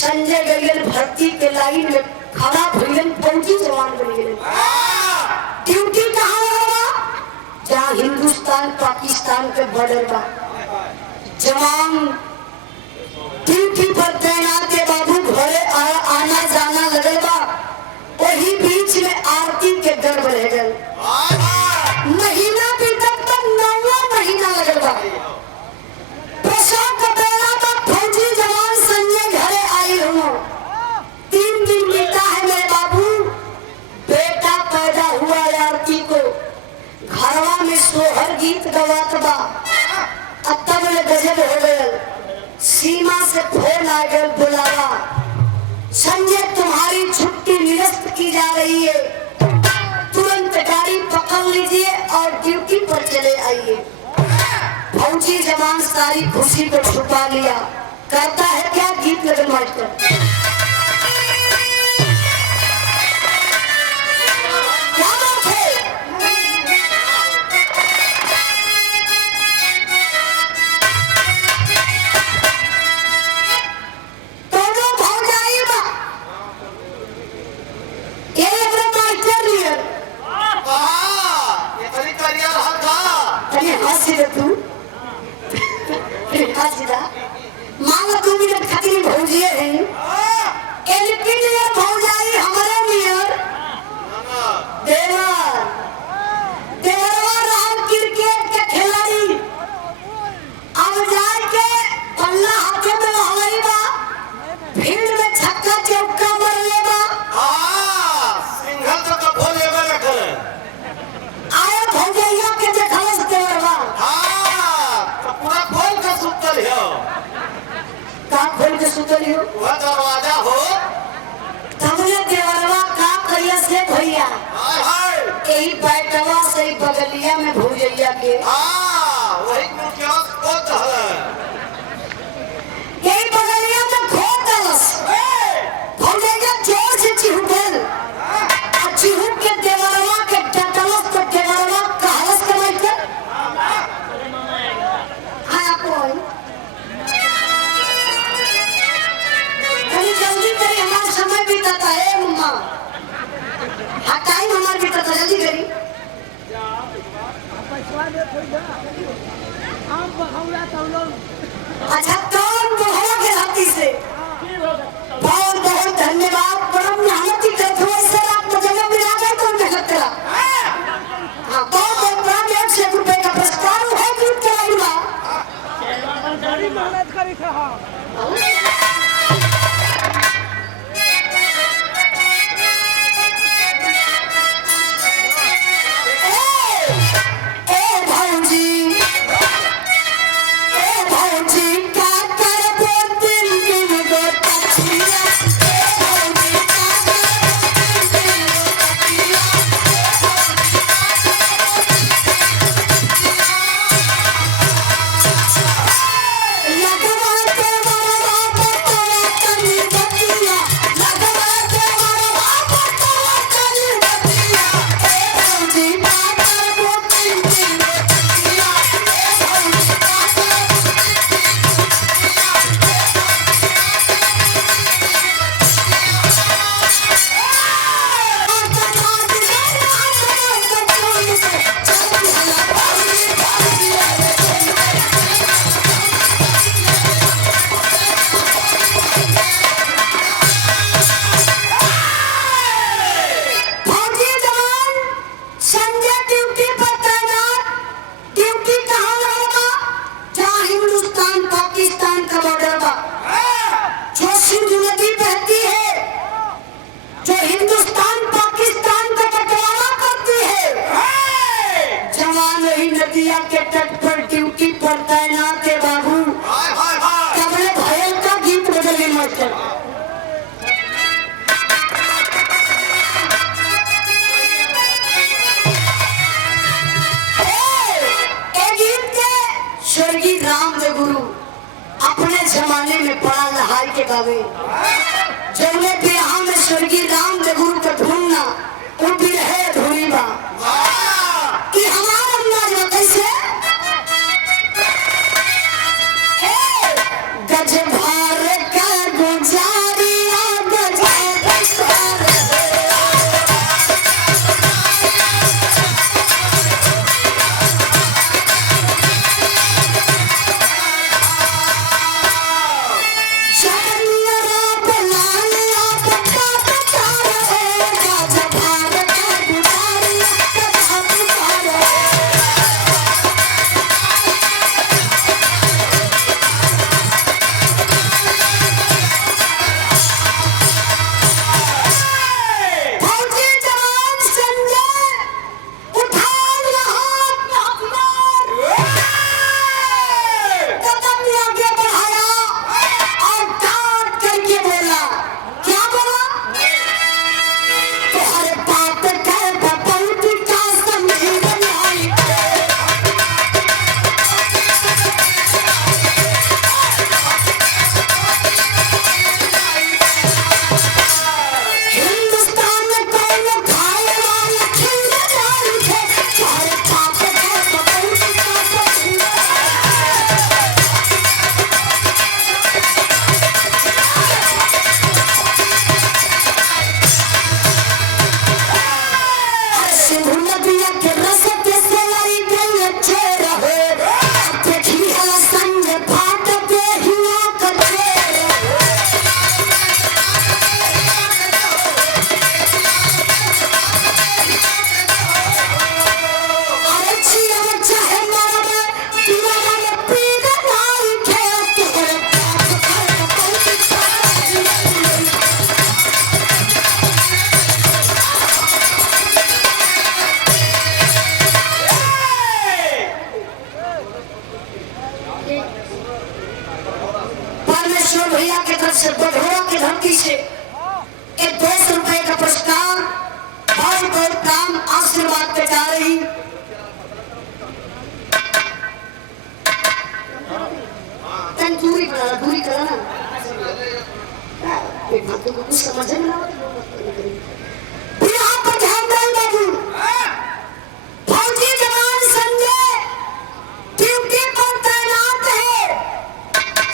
संजय गयल भर्ती के लाइन में खड़ा भइलन फौजी जवान बन गए। ड्यूटी कहाँ लगा जहाँ हिंदुस्तान पाकिस्तान के बॉर्डर बा। जवान ड्यूटी पर तैनात है बाबू घरे आना जाना लगल बा। वही बीच में आरती के गर्भ रह गल। महीना बीतल तक 9वां महीना लगल बा। प्रसव का बेला तक फौजी जवान संजय घरे आई हूँ। 3 दिन बीता है मेरे बाबू बेटा पैदा हुआ आरती को घरवा में सोहर गीत गवात बा। अब तब गजब हो गए सीमा से फोन आ गया बुलावा संजय तुम्हारी छुट्टी निरस्त की जा रही है तुरंत गाड़ी पकड़ लीजिए और ड्यूटी पर चले आइए। फौजी जवान सारी खुशी को छुपा लिया करता है क्या गीत लगन मास्टर क्या बात है। तू मान लो 2 मिनट खातिर भौजिए हैं लेकिन ये भौजाई हमारे नियर देवरवा राम क्रिकेट के खिलाड़ी अब जाए के पल्ला हाथे में हवाई बा फील्ड में छक्का चौका मार ले बा सिंघल तो भोले में रखल आए भौजैया के देखलस देवरवा पूरा खोल के सुतल हो का खोल के सुतल हो वह दरवाजा हो तमने देवरवा का करिया से भैया हाय हाय यही बैठवा से ही बगलिया में भौजैया के वही मुखिया को कहल यही बगलिया में खोद दलस भौजैया जोर से चिहुकल चिहुक के देवरवा के डटलस तो देवरवा कहलस के नहीं के हां कोई जल्दी करी हमारा समय बीतता है मम्मा हाँ टाइम हमारा बीतता जल्दी करी अच्छा कौन बहुत के हाथी से बहुत बहुत धन्यवाद बड़ा मेहनती करते हो इससे आपको जगह मिला गई तो मेहनत करा हाँ बहुत बहुत बड़ा 100 रुपए का पुरस्कार है गीत के लाइवा मेहनत करी था भौजी का कर दिन मास्टर। ए गीत के स्वर्गीय रामदेव गुरु अपने जमाने में बड़ा लहाई के गावे, जौने बिरहा में स्वर्गीय रामदेव गुरु का ढूंढना वो भी रहे अधूरी बा कि हमारा अंदाज में कैसे गज भार का गुजारिया गज से बघोड़ा की धरती से एक 200 रुपए का पुरस्कार और काम आशीर्वाद पे जा रही। दूरी करा ना एक बात को कुछ समझ नहीं आ यहाँ पर ध्यान दें बाबू, फौजी जवान संजय ड्यूटी पर तैनात है।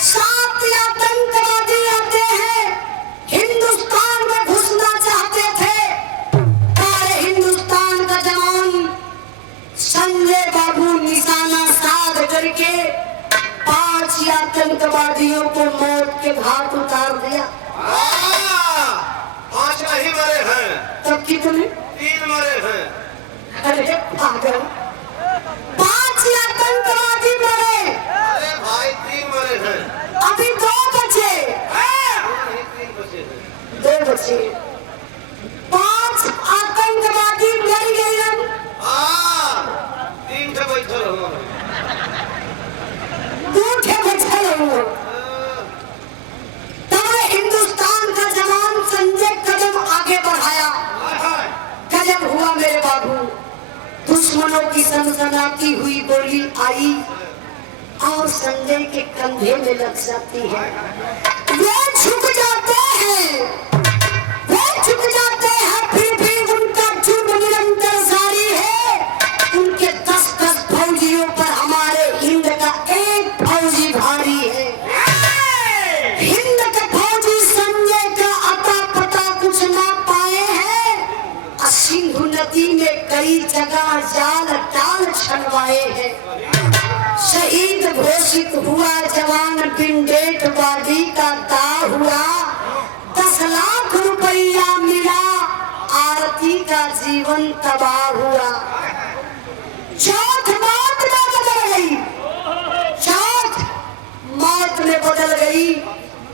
7 आतंकवादी आते हैं, हिंदुस्तान में घुसना चाहते थे, पर हिंदुस्तान का जवान संजय बाबू निशाना साध करके 5 आतंकवादियों को मौत के घाट उतार दिया। 5 नहीं मरे हैं, तब कितने? 3 मरे हैं। अरे पागल, 5 आतंकवादी मरे। अरे भाई 3 मरे हैं, अभी 2 बचे। 2 बचे। 5 आतंकवादी मर गए। 3 ठे बैठल हो, 2 ठे बैठल हो। हिंदुस्तान का जवान संजय कदम आगे बढ़ाया। कदम हुआ मेरे बाबू, दुश्मनों की सनसनाती हुई गोली आई और संजय के कंधे में लग जाती है। वे झुक जाते हैं, फिर भी उनका जुर्म निरंतर जारी है। उनके 10-10 फौजियों पर हमारे हिंद का एक फौजी भारी है। हिंद के फौजी संजय का अता पता कुछ ना पाए हैं। सिंधु नदी में कई जगह जाल टाल छनवाए हैं। शहीद घोषित हुआ जवान बिंडेट वादी का दाह हुआ। 10 लाख रुपया मिला, आरती का जीवन तबाह हुआ। चौथ मौत में बदल गई, चौथ मौत में बदल गई।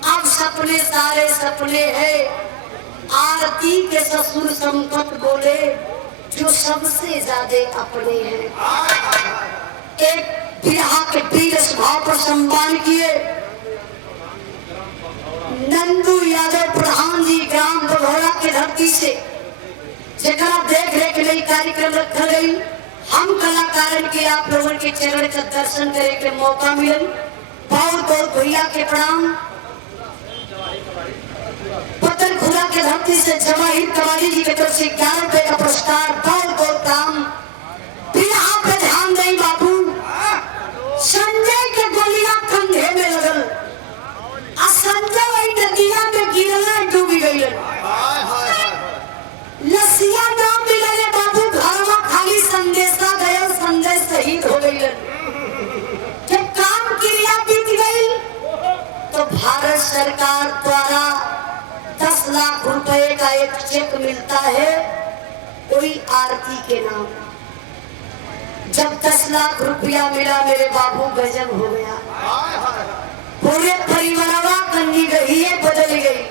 अब सपने सारे सपने हैं। आरती के ससुर संपत बोले जो सबसे ज्यादा अपने हैं। एक बिरहा के वीर भाव पर सम्मान किए। नंदू यादव प्रधान जी ग्राम बघौरा के धरती से जरा देख रेख के लिए कार्यक्रम रखा गई। हम कलाकारन के आप लोगों के चरण का दर्शन करे के मौका मिलल। बहुत बहुत भैया के प्रणाम। पतन खुदा के धरती से जवाहिर कवाली जी के तरफ से 11 रुपए का पुरस्कार, बहुत बहुत दाम। फिर यहाँ पे ध्यान दें बाबू, संजय के गोलियां कंधे में लगल, संजय वही नदिया में गिरला डूबी गई। लसिया नाम मिले बाबू, घर में खाली संदेशा गया, संजय शहीद हो गई। जब काम क्रिया बीत गई तो भारत सरकार द्वारा 10 लाख रुपए का एक चेक मिलता है कोई आरती के नाम। जब 10 लाख रुपया मिला मेरे बाबू गजब हो गया। पूरे परिवार कंदी गई है, बदल गई।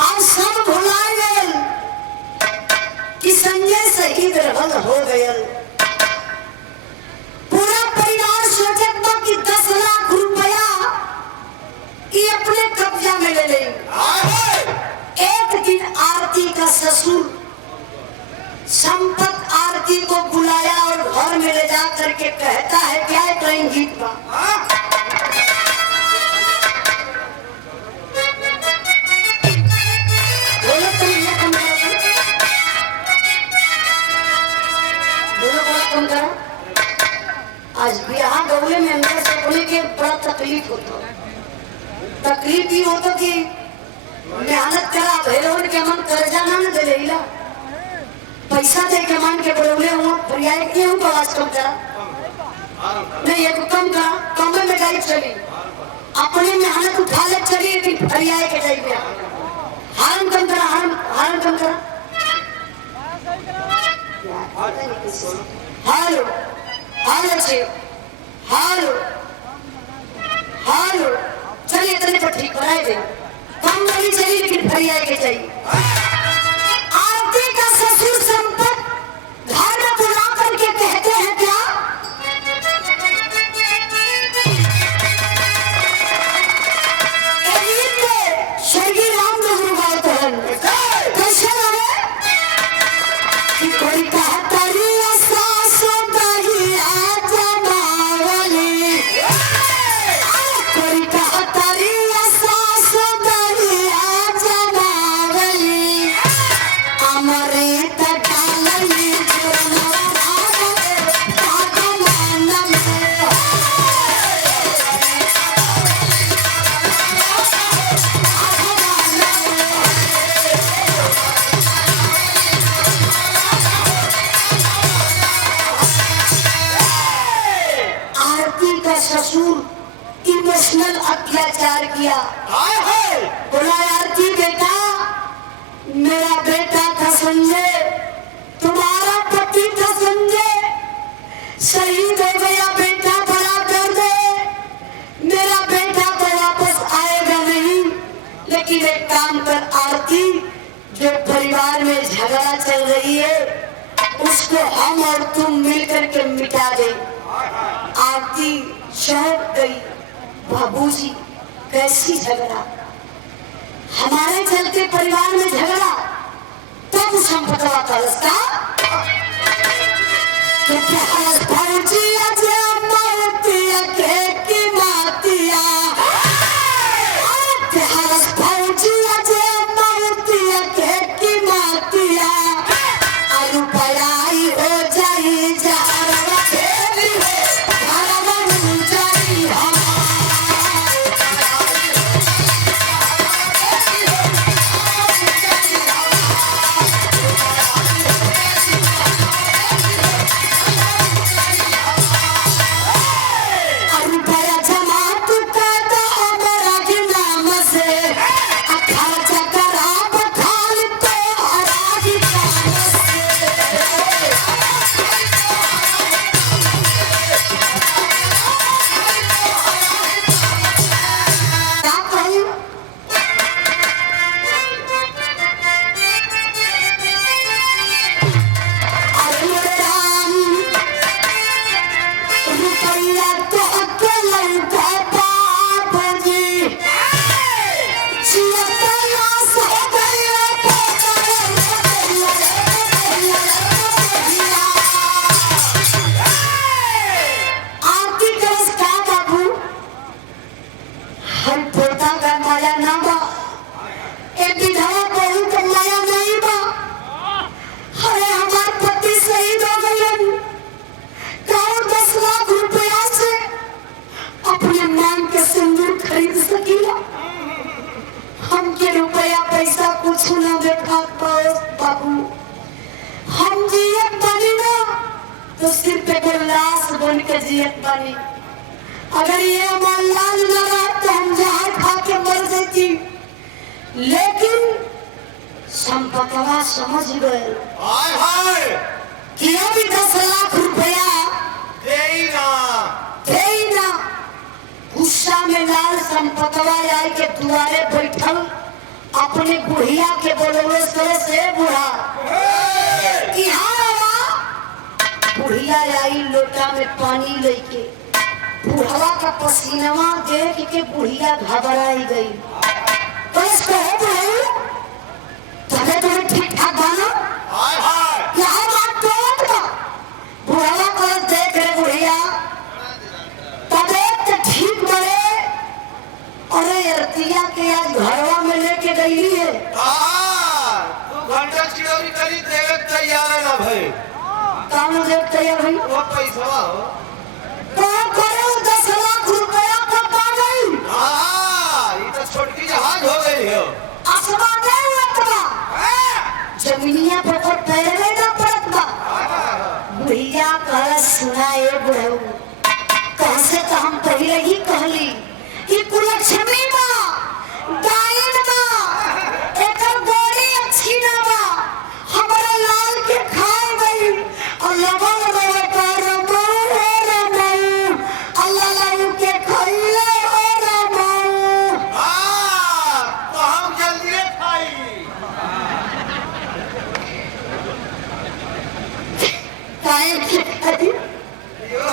आज सब भुलाए गए कि संजय शहीद रहल हो गए। पूरा परिवार सोचत बा कि 10 लाख रुपया ये अपने कब्जा में ले लें। एक दिन आरती का ससुर संपत आरती को बुलाया और घर में ले जा करके कहता है क्या है कहीं गीत का। बोलो तुम ये कम करो। आज बिहार गौले में अंदर से बोले के बड़ा तकलीफ होता। तकलीफ ही होता कि मेहनत करा भैरवन के मन कर्जा ना दे लेला, पैसा दे के मान के बोले हूँ फरियाद किए हूँ तो आवाज कम करा नहीं, एक कम करा, कमरे में गाड़ी चली, अपनी मेहनत उठा ले चली, लेकिन फरियाद के जाइए हारम कम करा, हारम कम करा। हेलो हेलो से हेलो हेलो, चलिए इतने पर ठीक बनाए दे, कम नहीं चली लेकिन फरियाद के चाहिए। आरती का ससुर संपत घर में बुला करके कहते हैं क्या, स्वर्गीय राम गुरु बात है कैसे लगे कि कोई कहता इमोशनल अत्याचार किया। बोला आरती बेटा, मेरा बेटा था संजय, तुम्हारा पति था संजय, शहीद हो गया बेटा, बड़ा दर्द है, मेरा बेटा तो वापस आएगा नहीं। लेकिन एक काम कर आरती, जो परिवार में झगड़ा चल रही है उसको हम और तुम मिलकर के मिटा दे। आरती चौंक गई, बाबूजी कैसी झगड़ा, हमारे चलते परिवार में झगड़ा, तब संपतवा का रास्ता माया ना बा, ए विधवा बहू के माया नहीं बा। अरे हमार पति शहीद हो गए, कौन 10 लाख रुपया से अपने मांग के सिंदूर खरीद सकीला? हमके रुपया पैसा कुछ न देखा पाओ बाबू, हम जियत बनी ना तो सिर्फ एक लाश बन के जियत बनी। अगर ये हमारा लाल न रहा तो हम जहर खा के मर जाती। लेकिन संपतवा समझ गए हाय हाय कि अभी 10 लाख रुपया दे ना। गुस्सा में लाल संपतवा आई के दुआरे बैठल अपने बुढ़िया के बोलवे से बुढ़ा कि हाँ। बुढ़िया आई लोटा में पानी लेके, बुढ़वा का पसीनावा देख के बुढ़िया घबराई गई। तो इसको तुम्हें ठीक ठाक बाना यहाँ बात तो बुढ़वा को देख रहे बुढ़िया तबियत ठीक बने। अरे अरतिया के आज घरवा में लेके गई है। तू घंटा चिड़ौरी करी देवे तैयार है ना भाई? कौन देव तैयार भाई? वो पैसा हो तो करो 10 लाख रुपया कब आ गई? ये तो छोटकी जहाज हो गई है। आसमाने उड़तबा, जमीनिया पर तो पैरवे ना पड़त बा। बुढ़िया कह सुना ए बुढ़ऊ, कह से तो हम पहले ही कहली कि कुलक्षमी बा, डाइन बा, एकर गोरी अच्छी ना बा, हमारा लाल के खाए गई और लगन गए पर रमऊ अल्लाह लालू के खइले हो रमऊ। तो हम जल्दी खाई। काहे के खाई? यो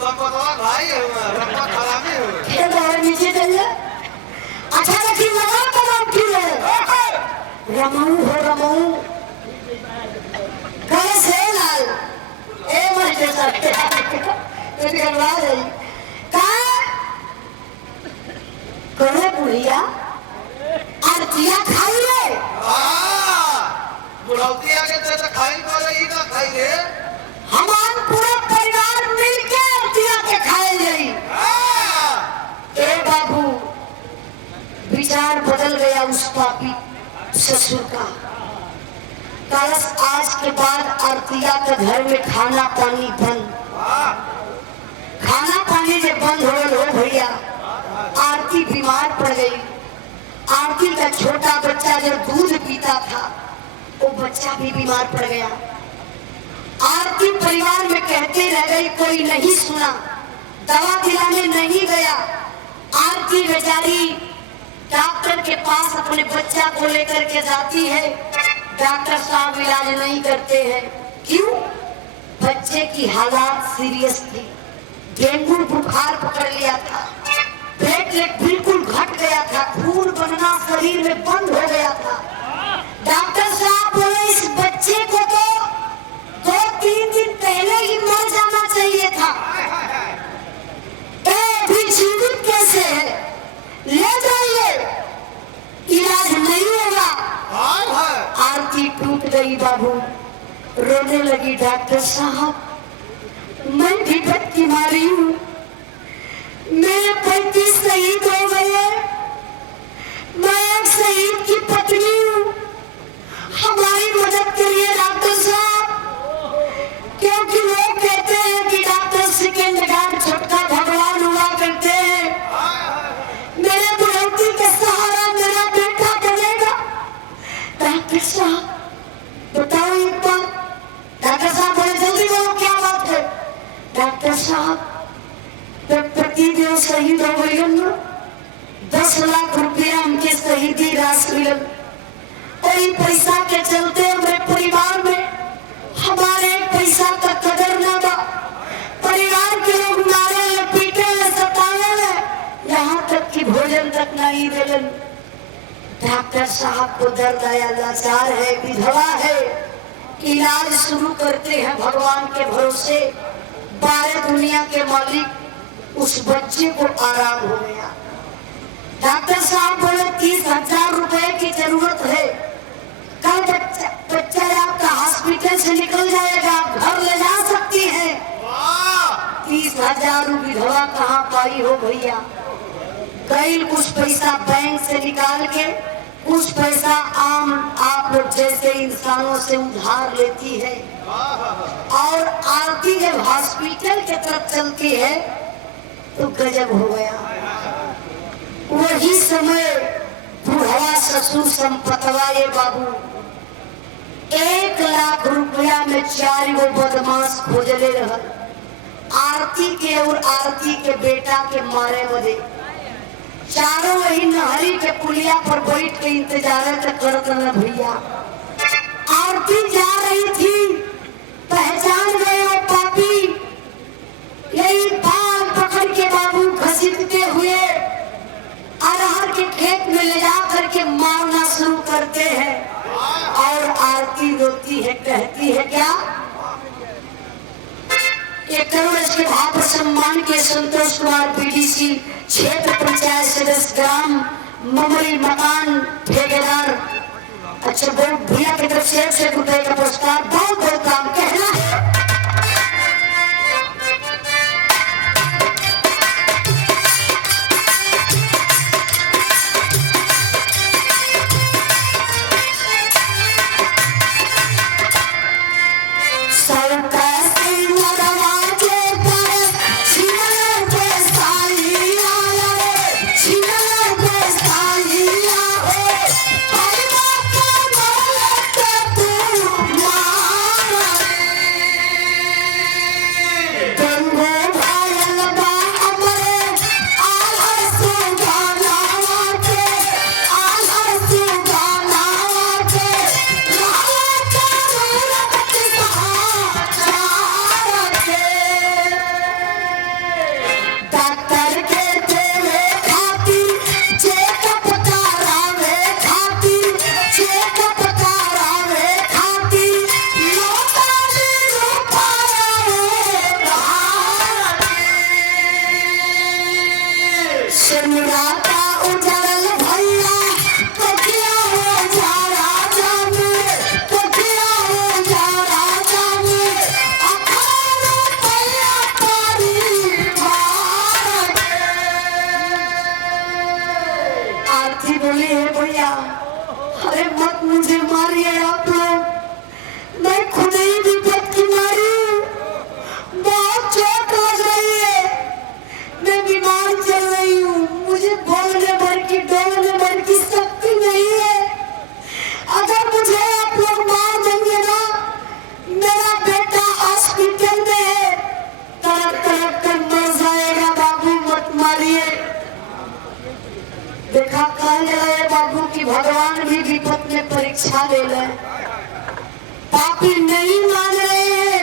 संपतवा भाई है, रप्पा खराबी है। ये बाहर नीचे चलिए। अच्छा रखी लगा तो नाम क्यों है? रमऊ हो रमऊ। कैसे लाल? ए मर सकते ये करवा रही कहाँ? करे बुढ़िया आरतिया खाई रे। बुढ़ौती आके तो खाई बोले ही ना खाई रे। हमार पूरा परिवार मिलके आरतिया के खाए जाई। ए बाबू, विचार बदल गया उस पापी ससुर का। बस आज के बाद आरतिया के घर में खाना पानी बंद। खाना पानी जब बंद हो भैया, आरती बीमार पड़ गई। आरती का छोटा बच्चा जो दूध पीता था वो बच्चा भी बीमार पड़ गया। आरती परिवार में कहते रह गई, कोई नहीं सुना, दवा दिलाने नहीं गया। आरती बेचारी डॉक्टर के पास अपने बच्चा को लेकर के जाती है। डॉक्टर साहब इलाज नहीं करते हैं। क्यों? बच्चे की हालात सीरियस थी, डेंगू बुखार पकड़ लिया था, प्लेटलेट बिल्कुल घट गया था, खून बनना शरीर में बंद हो गया था। डॉक्टर साहब बोले इस बच्चे को तो 2-3 दिन पहले ही मर जाना चाहिए था। अभी जीवित कैसे है? ले जाइए, इलाज नहीं होगा। आरती टूट गई बाबू, रोने लगी। डॉक्टर साहब मैं भी बच्ची मारी हूँ, मेरे पति शहीद हो गए, मैं एक शहीद की पत्नी हूँ, हमारी मदद करिए डॉक्टर साहब। क्योंकि लोग कहते हैं कि डॉक्टर सेकेंड गार्ड छोटका भगवान हुआ करते हैं। मेरे बुढ़ौती के सहारा मेरा बेटा बनेगा। डॉक्टर साहब बताओ एक बार। डॉक्टर साहब बोले जल्दी बोलो क्या बात है? डॉक्टर साहब प्रतिदेव शहीद हो गई ना, 10 लाख रुपया हमके शहीदी राशि मिलल। और पैसा के चलते हमारे परिवार में हमारे पैसा का कदर न बा। परिवार के लोग मारे पीटे सतावे, यहाँ तक कि भोजन तक नहीं देलन। डॉक्टर साहब को दर्द आया, लाचार है, विधवा है। इलाज शुरू करते हैं भगवान के भरोसे। 12 दुनिया के मालिक उस बच्चे को आराम हो गया। डॉक्टर साहब बोले से निकल जाएगा, घर ले जा सकती है। वाह 30,000 विधवा कहाँ पाई हो भैया। कई कुछ पैसा बैंक से निकाल के, कुछ पैसा आम आप लोग जैसे इंसानों से उधार लेती है। और आरती जब हॉस्पिटल के तरफ चलती है तो गजब हो गया। वही समय बुढ़वा ससुर संपतवा ये बाबू 1 लाख रुपया में 4 गो बदमाश खोजले रहल आरती के और आरती के बेटा के मारे बदे। चारों वही नहरी के पुलिया पर बैठ के इंतजार करत न भैया। आरती जा रही थी, पहचान गए वो पापी। यही बाल पकड़ के बाबू घसीटते हुए अरहर के खेत में ले जा करके मारना शुरू करते हैं। और आरती रोती है, कहती है क्या? 1 करोड़ इसके भाव पर सम्मान के संतोष कुमार बीडीसी क्षेत्र पंचायत सदस्य ग्राम ममरी मकान ठेकेदार। अच्छा बहुत भैया की तरफ से 1 रुपए का पुरस्कार। बहुत बहुत काम कहना है। अरे मत मुझे मारिए आप लोग, मैं खुद ही विपत की मारी हूँ। बहुत चोट लग रही है, मैं बीमार चल रही हूँ। मुझे बोलने भर की डोलने भर की शक्ति नहीं है। अगर मुझे आप लोग मार देंगे ना, मेरा बेटा हॉस्पिटल में है, तड़प तड़प कर मर जाएगा। बाबू मत मारिए। देखा कहा जाए बाबू की भगवान भी विपत में परीक्षा ले ले। पापी नहीं मान रहे हैं।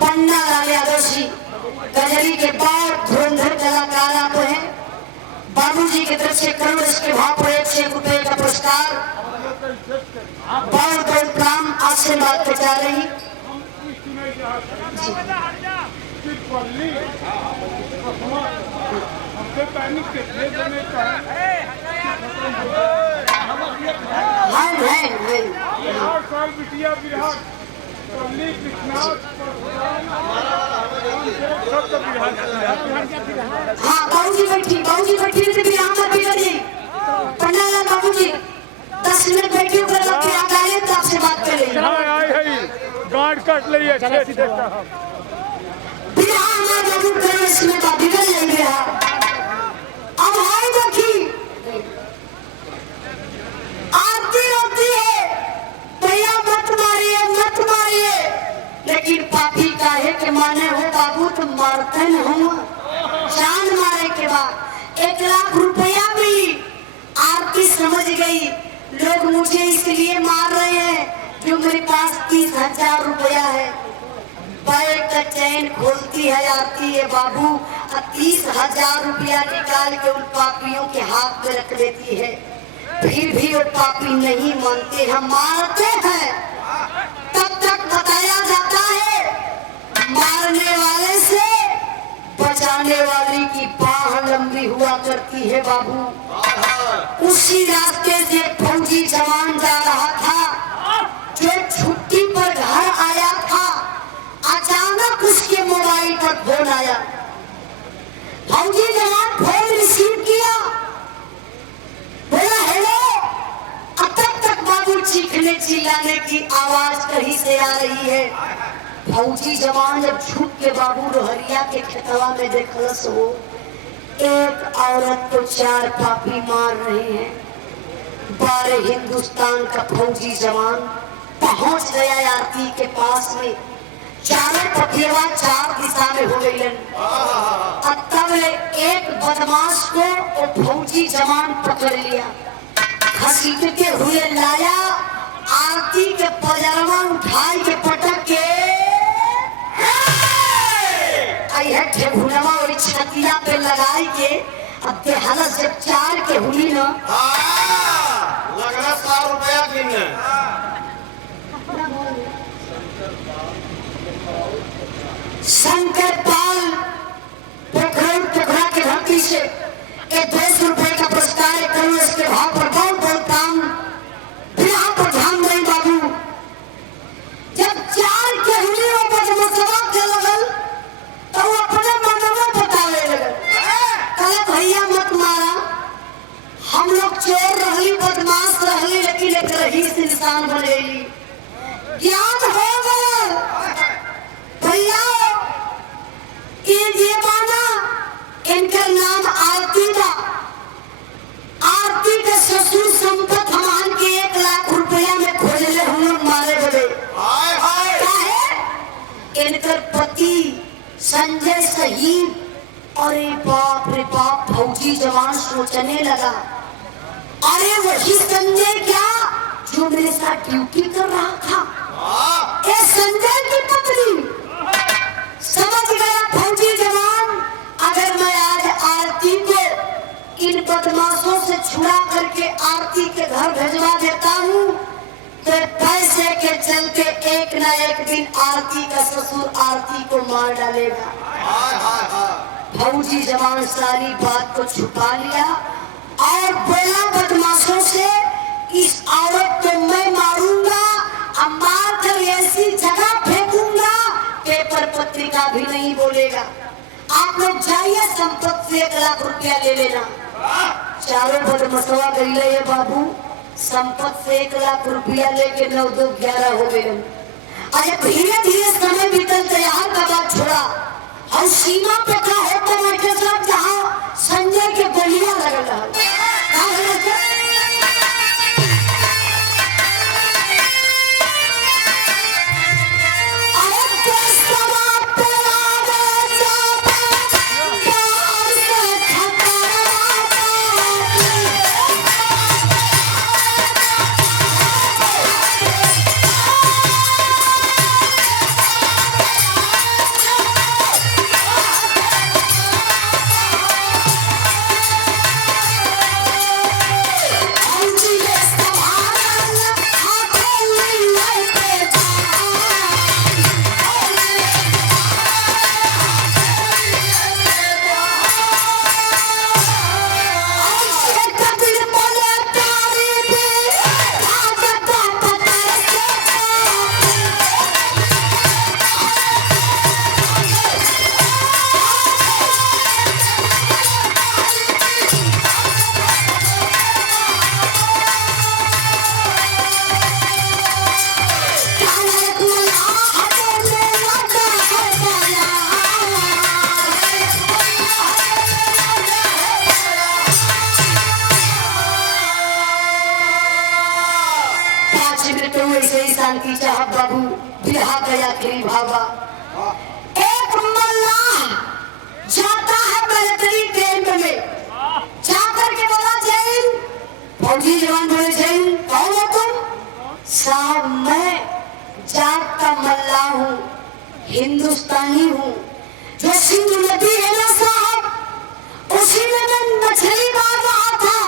पन्ना लाल यादव जी कजरी के बाद धुरंधर कलाकार आप हैं। बाबूजी की तरफ से 1 करोड़ इसके भाव पर 1 रुपए का पुरस्कार। बहुत बहुत काम आशीर्वाद पहुंचा रही। हाँ बाबूजी बैठी, बाबूजी बैठी बिगड़ी पंडाला। बाबूजी 10 मिनट बैठी होकर तो आपसे बात कर रही गार्ड कट ली है। अब हाय देखी आरती रोती है, भैया मत मारिए मत मारिए। लेकिन पापी काहे के माने हो बाबू, तुम मारते न हो। जान मारे के बाद 1 लाख रुपया भी आरती समझ गई, लोग मुझे इसलिए मार रहे हैं जो मेरे पास 30,000 रुपया है। बैग का चैन खोलती है आरती है बाबू, और 30,000 रुपया निकाल के उन पापियों के हाथ में रख देती है। फिर भी वो पापी नहीं मानते हैं, मारते हैं। तब तक बताया जाता है मारने वाले से बचाने वाली की बाह लंबी हुआ करती है बाबू। उसी रास्ते से फौजी जवान जा रहा था जो छुट्टी पर घर आया था। अचानक उसके मोबाइल पर फोन आया। फौजी जवान फोन रिसीव किया, बोला हेलो। अब तक बाबू चीखने चिल्लाने की आवाज कहीं से आ रही है। फौजी जवान जब छुप के बाबू रोहरिया के खेतवा में देखलस हो, एक औरत को 4 पापी मार रहे हैं। 12 हिंदुस्तान का फौजी जवान पहुंच गया आरती के पास में। चारों पथियवा 4 दिशा में हो गई। तब एक बदमाश को वो फौजी जवान पकड़ लिया, घसीटते हुए लाया, आरती के पजरवा उठाई के पटक के है ठेहुनवा और छतिया पे लगाई के। अब ते हालत जब 4 के हुई ना, लगना 100 रुपया गिनने। शंकर पाल पोखरा के धरती से 200 रुपए का पुरस्कार करूँ। इसके भाव पर बहुत बहुत काम बिना पर ध्यान नहीं बाबू। जब 4 के हुई बदमसवा के लगल तो वो अपने मनवा बतावे लगल, कहला भैया मत मारा, हम लोग चोर रहली बदमाश रहली लेकिन एक रईस इंसान बनेली। ज्ञान हो गया भैया ये माना इनका नाम आरती था। आरती के ससुर संपत हमान के 1 लाख रुपया में खोजले हम लोग मारे बड़े। इनकर पति संजय शहीद। अरे बाप रे बाप, फौजी जवान सोचने लगा, अरे वही संजय क्या जो मेरे साथ ड्यूटी कर रहा था, ये संजय की पत्नी। समझ गया फौजी जवान, अगर मैं आज आरती को इन बदमाशों से छुड़ा करके आरती के घर भेजवा देता हूँ तो पैसे के चलते एक न एक दिन आरती का ससुर आरती को मार डालेगा। फौजी जवान सारी बात को छुपा लिया और बोला बदमाशों से, इस औरत को मैं मारूंगा, मार कर ऐसी जगह फेंकूंगा पेपर पत्रिका भी नहीं बोलेगा। आप लोग जाइए संपत्ति से 1 लाख रुपया ले लेना। चारों बदमसवा गई बाबू, संपत्ति से 1 लाख रुपया लेके 9 2 11 हो गए। अरे धीरे धीरे समय बीतल तो यहाँ का बात छोड़ा और सीमा पे का होता है के साथ जहाँ संजय के गोलियां लगल रहा। शांति चाह बाबू बिहा गया खेल भावा। एक मल्लाह जाता है मिलिट्री कैंप में, जाकर के बोला जैन, फौजी जवान बोले जैन कौन हो तुम? साहब मैं जाट का मल्लाह हूँ, हिंदुस्तानी हूँ, जो सिंधु नदी है ना साहब उसी में मैं मछली मार रहा था।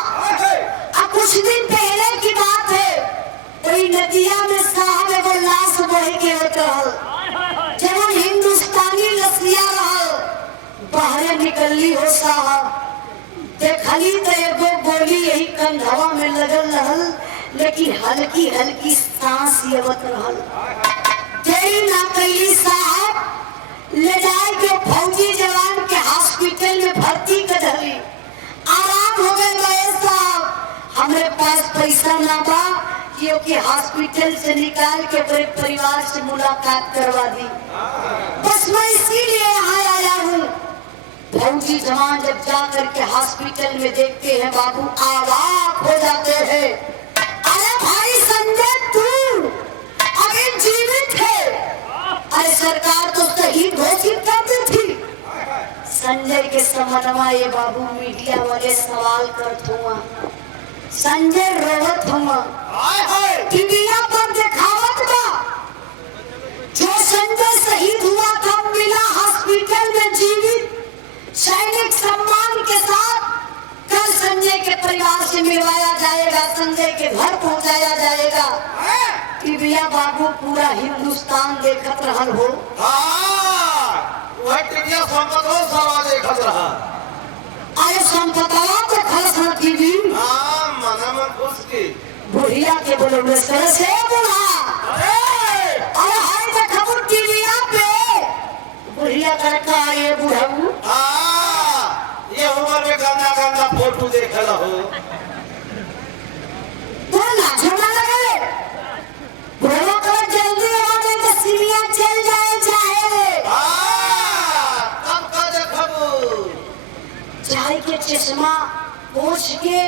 अब कुछ दिन पहले की बात है, कोई नदिया में साहब वो लाश बह के होता है, जब हिंदुस्तान निकलली हो साहब, देखली तो एगो गोली यही कंधवा में लगल रहल, लेकिन हल्की हल्की सांस लेवत रहल। देरी ना कैली साहब, ले जाए के फौजी जवान के हॉस्पिटल में भर्ती कर दली। आराम हो गए भाई साहब, हमारे पास पैसा ना बा कि हॉस्पिटल से निकाल के बड़े परिवार से मुलाकात करवा दी, बस मैं इसीलिए यहाँ आया हूँ। फौजी जवान जब जाकर के हॉस्पिटल में देखते हैं बाबू, अवाक हो जाते हैं। अरे भाई संजय तू अभी जीवित है? अरे सरकार तो शहीद घोषित कर दी थी। संजय के समन्वय ये बाबू मीडिया वाले सवाल करत हुआ, संजय रोवत हुआ, टीविया पर दिखावत बा जो संजय शहीद हुआ था मिला हॉस्पिटल में जीवित सैनिक सम्मान के साथ। कल संजय के परिवार से मिलवाया जाएगा, संजय के घर पहुंचाया जाएगा। टीविया बाबू पूरा हिंदुस्तान देखत रहल हो। वह टीविया संपतवा सारा देखत रहा। अरे संपतवा तो खलस न टीवी। मन में घुस की बुढ़िया के बोले सर से बुढ़ा, अरे हाय देखो टीविया पे। बुढ़िया करता ये बुढ़ऊ, ये उम्र में गंदा गंदा फोटो देख लो। तो नाचना लगे बुढ़वा कर जल्दी आ गए तो सीढ़ियां चल जाए चाहे। तब का देखबू चाय के चश्मा पोछ के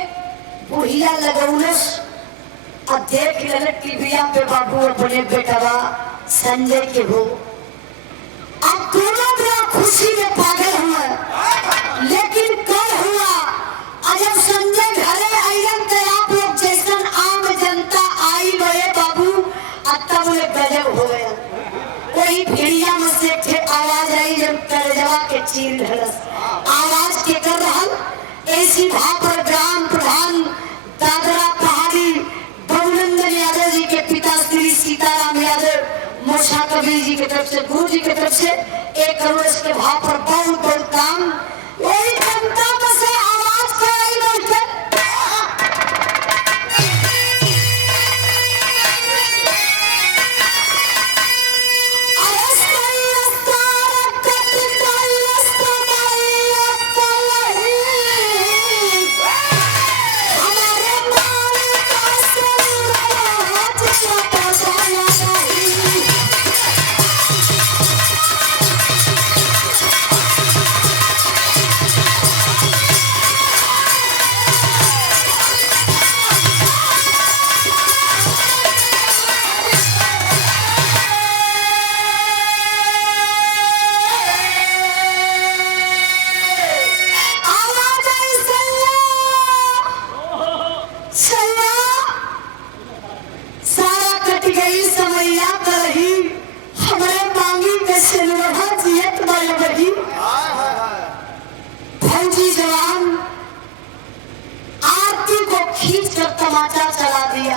बुढ़िया लगौलस और देख ले टीविया पे बाबू अपने बेटवा संजय के हो। अब दोनों बड़ा खुशी में पागल हुए, लेकिन कल हुआ और जब संजय घरे आयन तो आप लोग जैसन आम जनता आई गए बाबू, अब तब उन्हें गजब हो गया। कोई भेड़िया में से थे आवाज आई जब तरजवा के चीर धरस। आवाज के कर रहल ऐसी भापर ग्राम प्रधान दादरा पहाड़ी बहुनंदन यादव जी के पिता श्री सीताराम यादव मोशा कबीर जी की तरफ से, गुरु जी की तरफ से 1 करोड़ के भाव पर बहुत बहुत काम। वही जनता में से आवाज कराई बैठे। फौजी जवान आरती को खींच कर तमाचा चला दिया।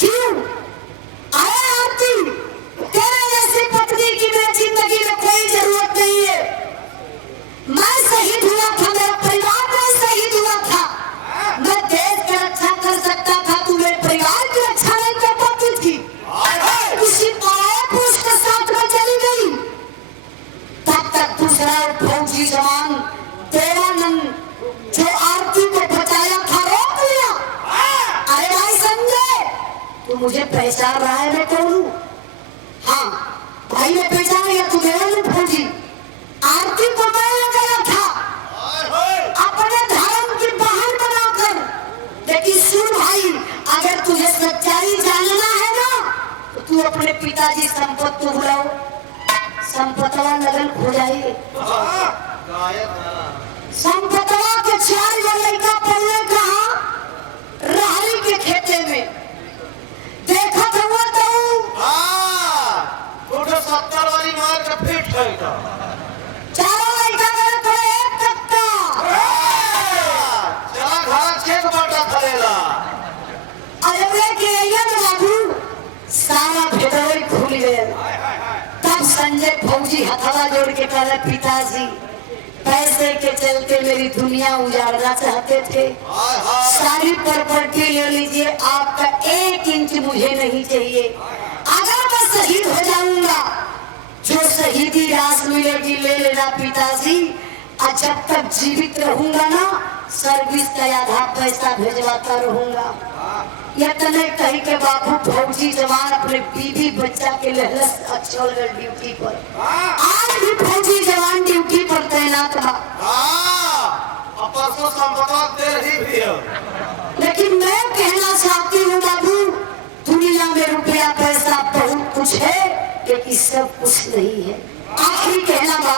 क्यों? अरे आरती, तेरे जैसी पत्नी की मेरी जिंदगी में कोई जरूरत नहीं है। मैं शहीद हुआ था, मेरा परिवार में शहीद हुआ था, मैं देश की रक्षा कर सकता था, तू मेरे परिवार की रक्षा नहीं कर पाती थी। किसी पुरुष के साथ में चली गई। तब तक दूसरा फौजी जवान देवानंद जो आरती को बचाया था रोक लिया। अरे भाई संजय, तू मुझे पहचान रहा है मैं कौन हूँ? हाँ भाई मैं पहचान लिया, तू देवानंद फौजी। आरती को मैं गया था अपने धर्म की बहन बनाकर। लेकिन सुन भाई, अगर तुझे सच्चाई जानना है ना तो तू अपने पिताजी संपत्ति को बुलाओ, संपतवा लगन खो जाइए। संपतवा के 4 लड़का पढ़ने कहा रहरी के खेते में देखा था वो तो 70 वाली मार के पीठ है। 4 लड़का करे पड़े एक कट्टा। चला घर खेत बाटा फरेला। अरे वे के ये ना बाबू सारा भेदवे खुल गया। तब संजय फौजी हथवा जोड़ के कहा पिताजी पैसे के चलते मेरी दुनिया उजाड़ना चाहते थे। सारी प्रॉपर्टी ले लीजिए, आपका 1 इंच मुझे नहीं चाहिए। अगर मैं शहीद हो जाऊंगा, जो शहीदी रास मिलेगी ले लेना पिताजी। और जब तक जीवित रहूंगा ना, सर्विस का आधा पैसा भेजवाता रहूंगा। यह तो नहीं कही के बाबू फौजी जवान अपने बीवी बच्चा के लहलस चल गए ड्यूटी पर। आज भी फौजी जवान ड्यूटी पर तैनात बा। परसों संपदा दे रही भी है। लेकिन मैं कहना चाहती हूँ बाबू, दुनिया में रुपया पैसा बहुत कुछ है, लेकिन सब कुछ नहीं है। आखिरी कहना बा,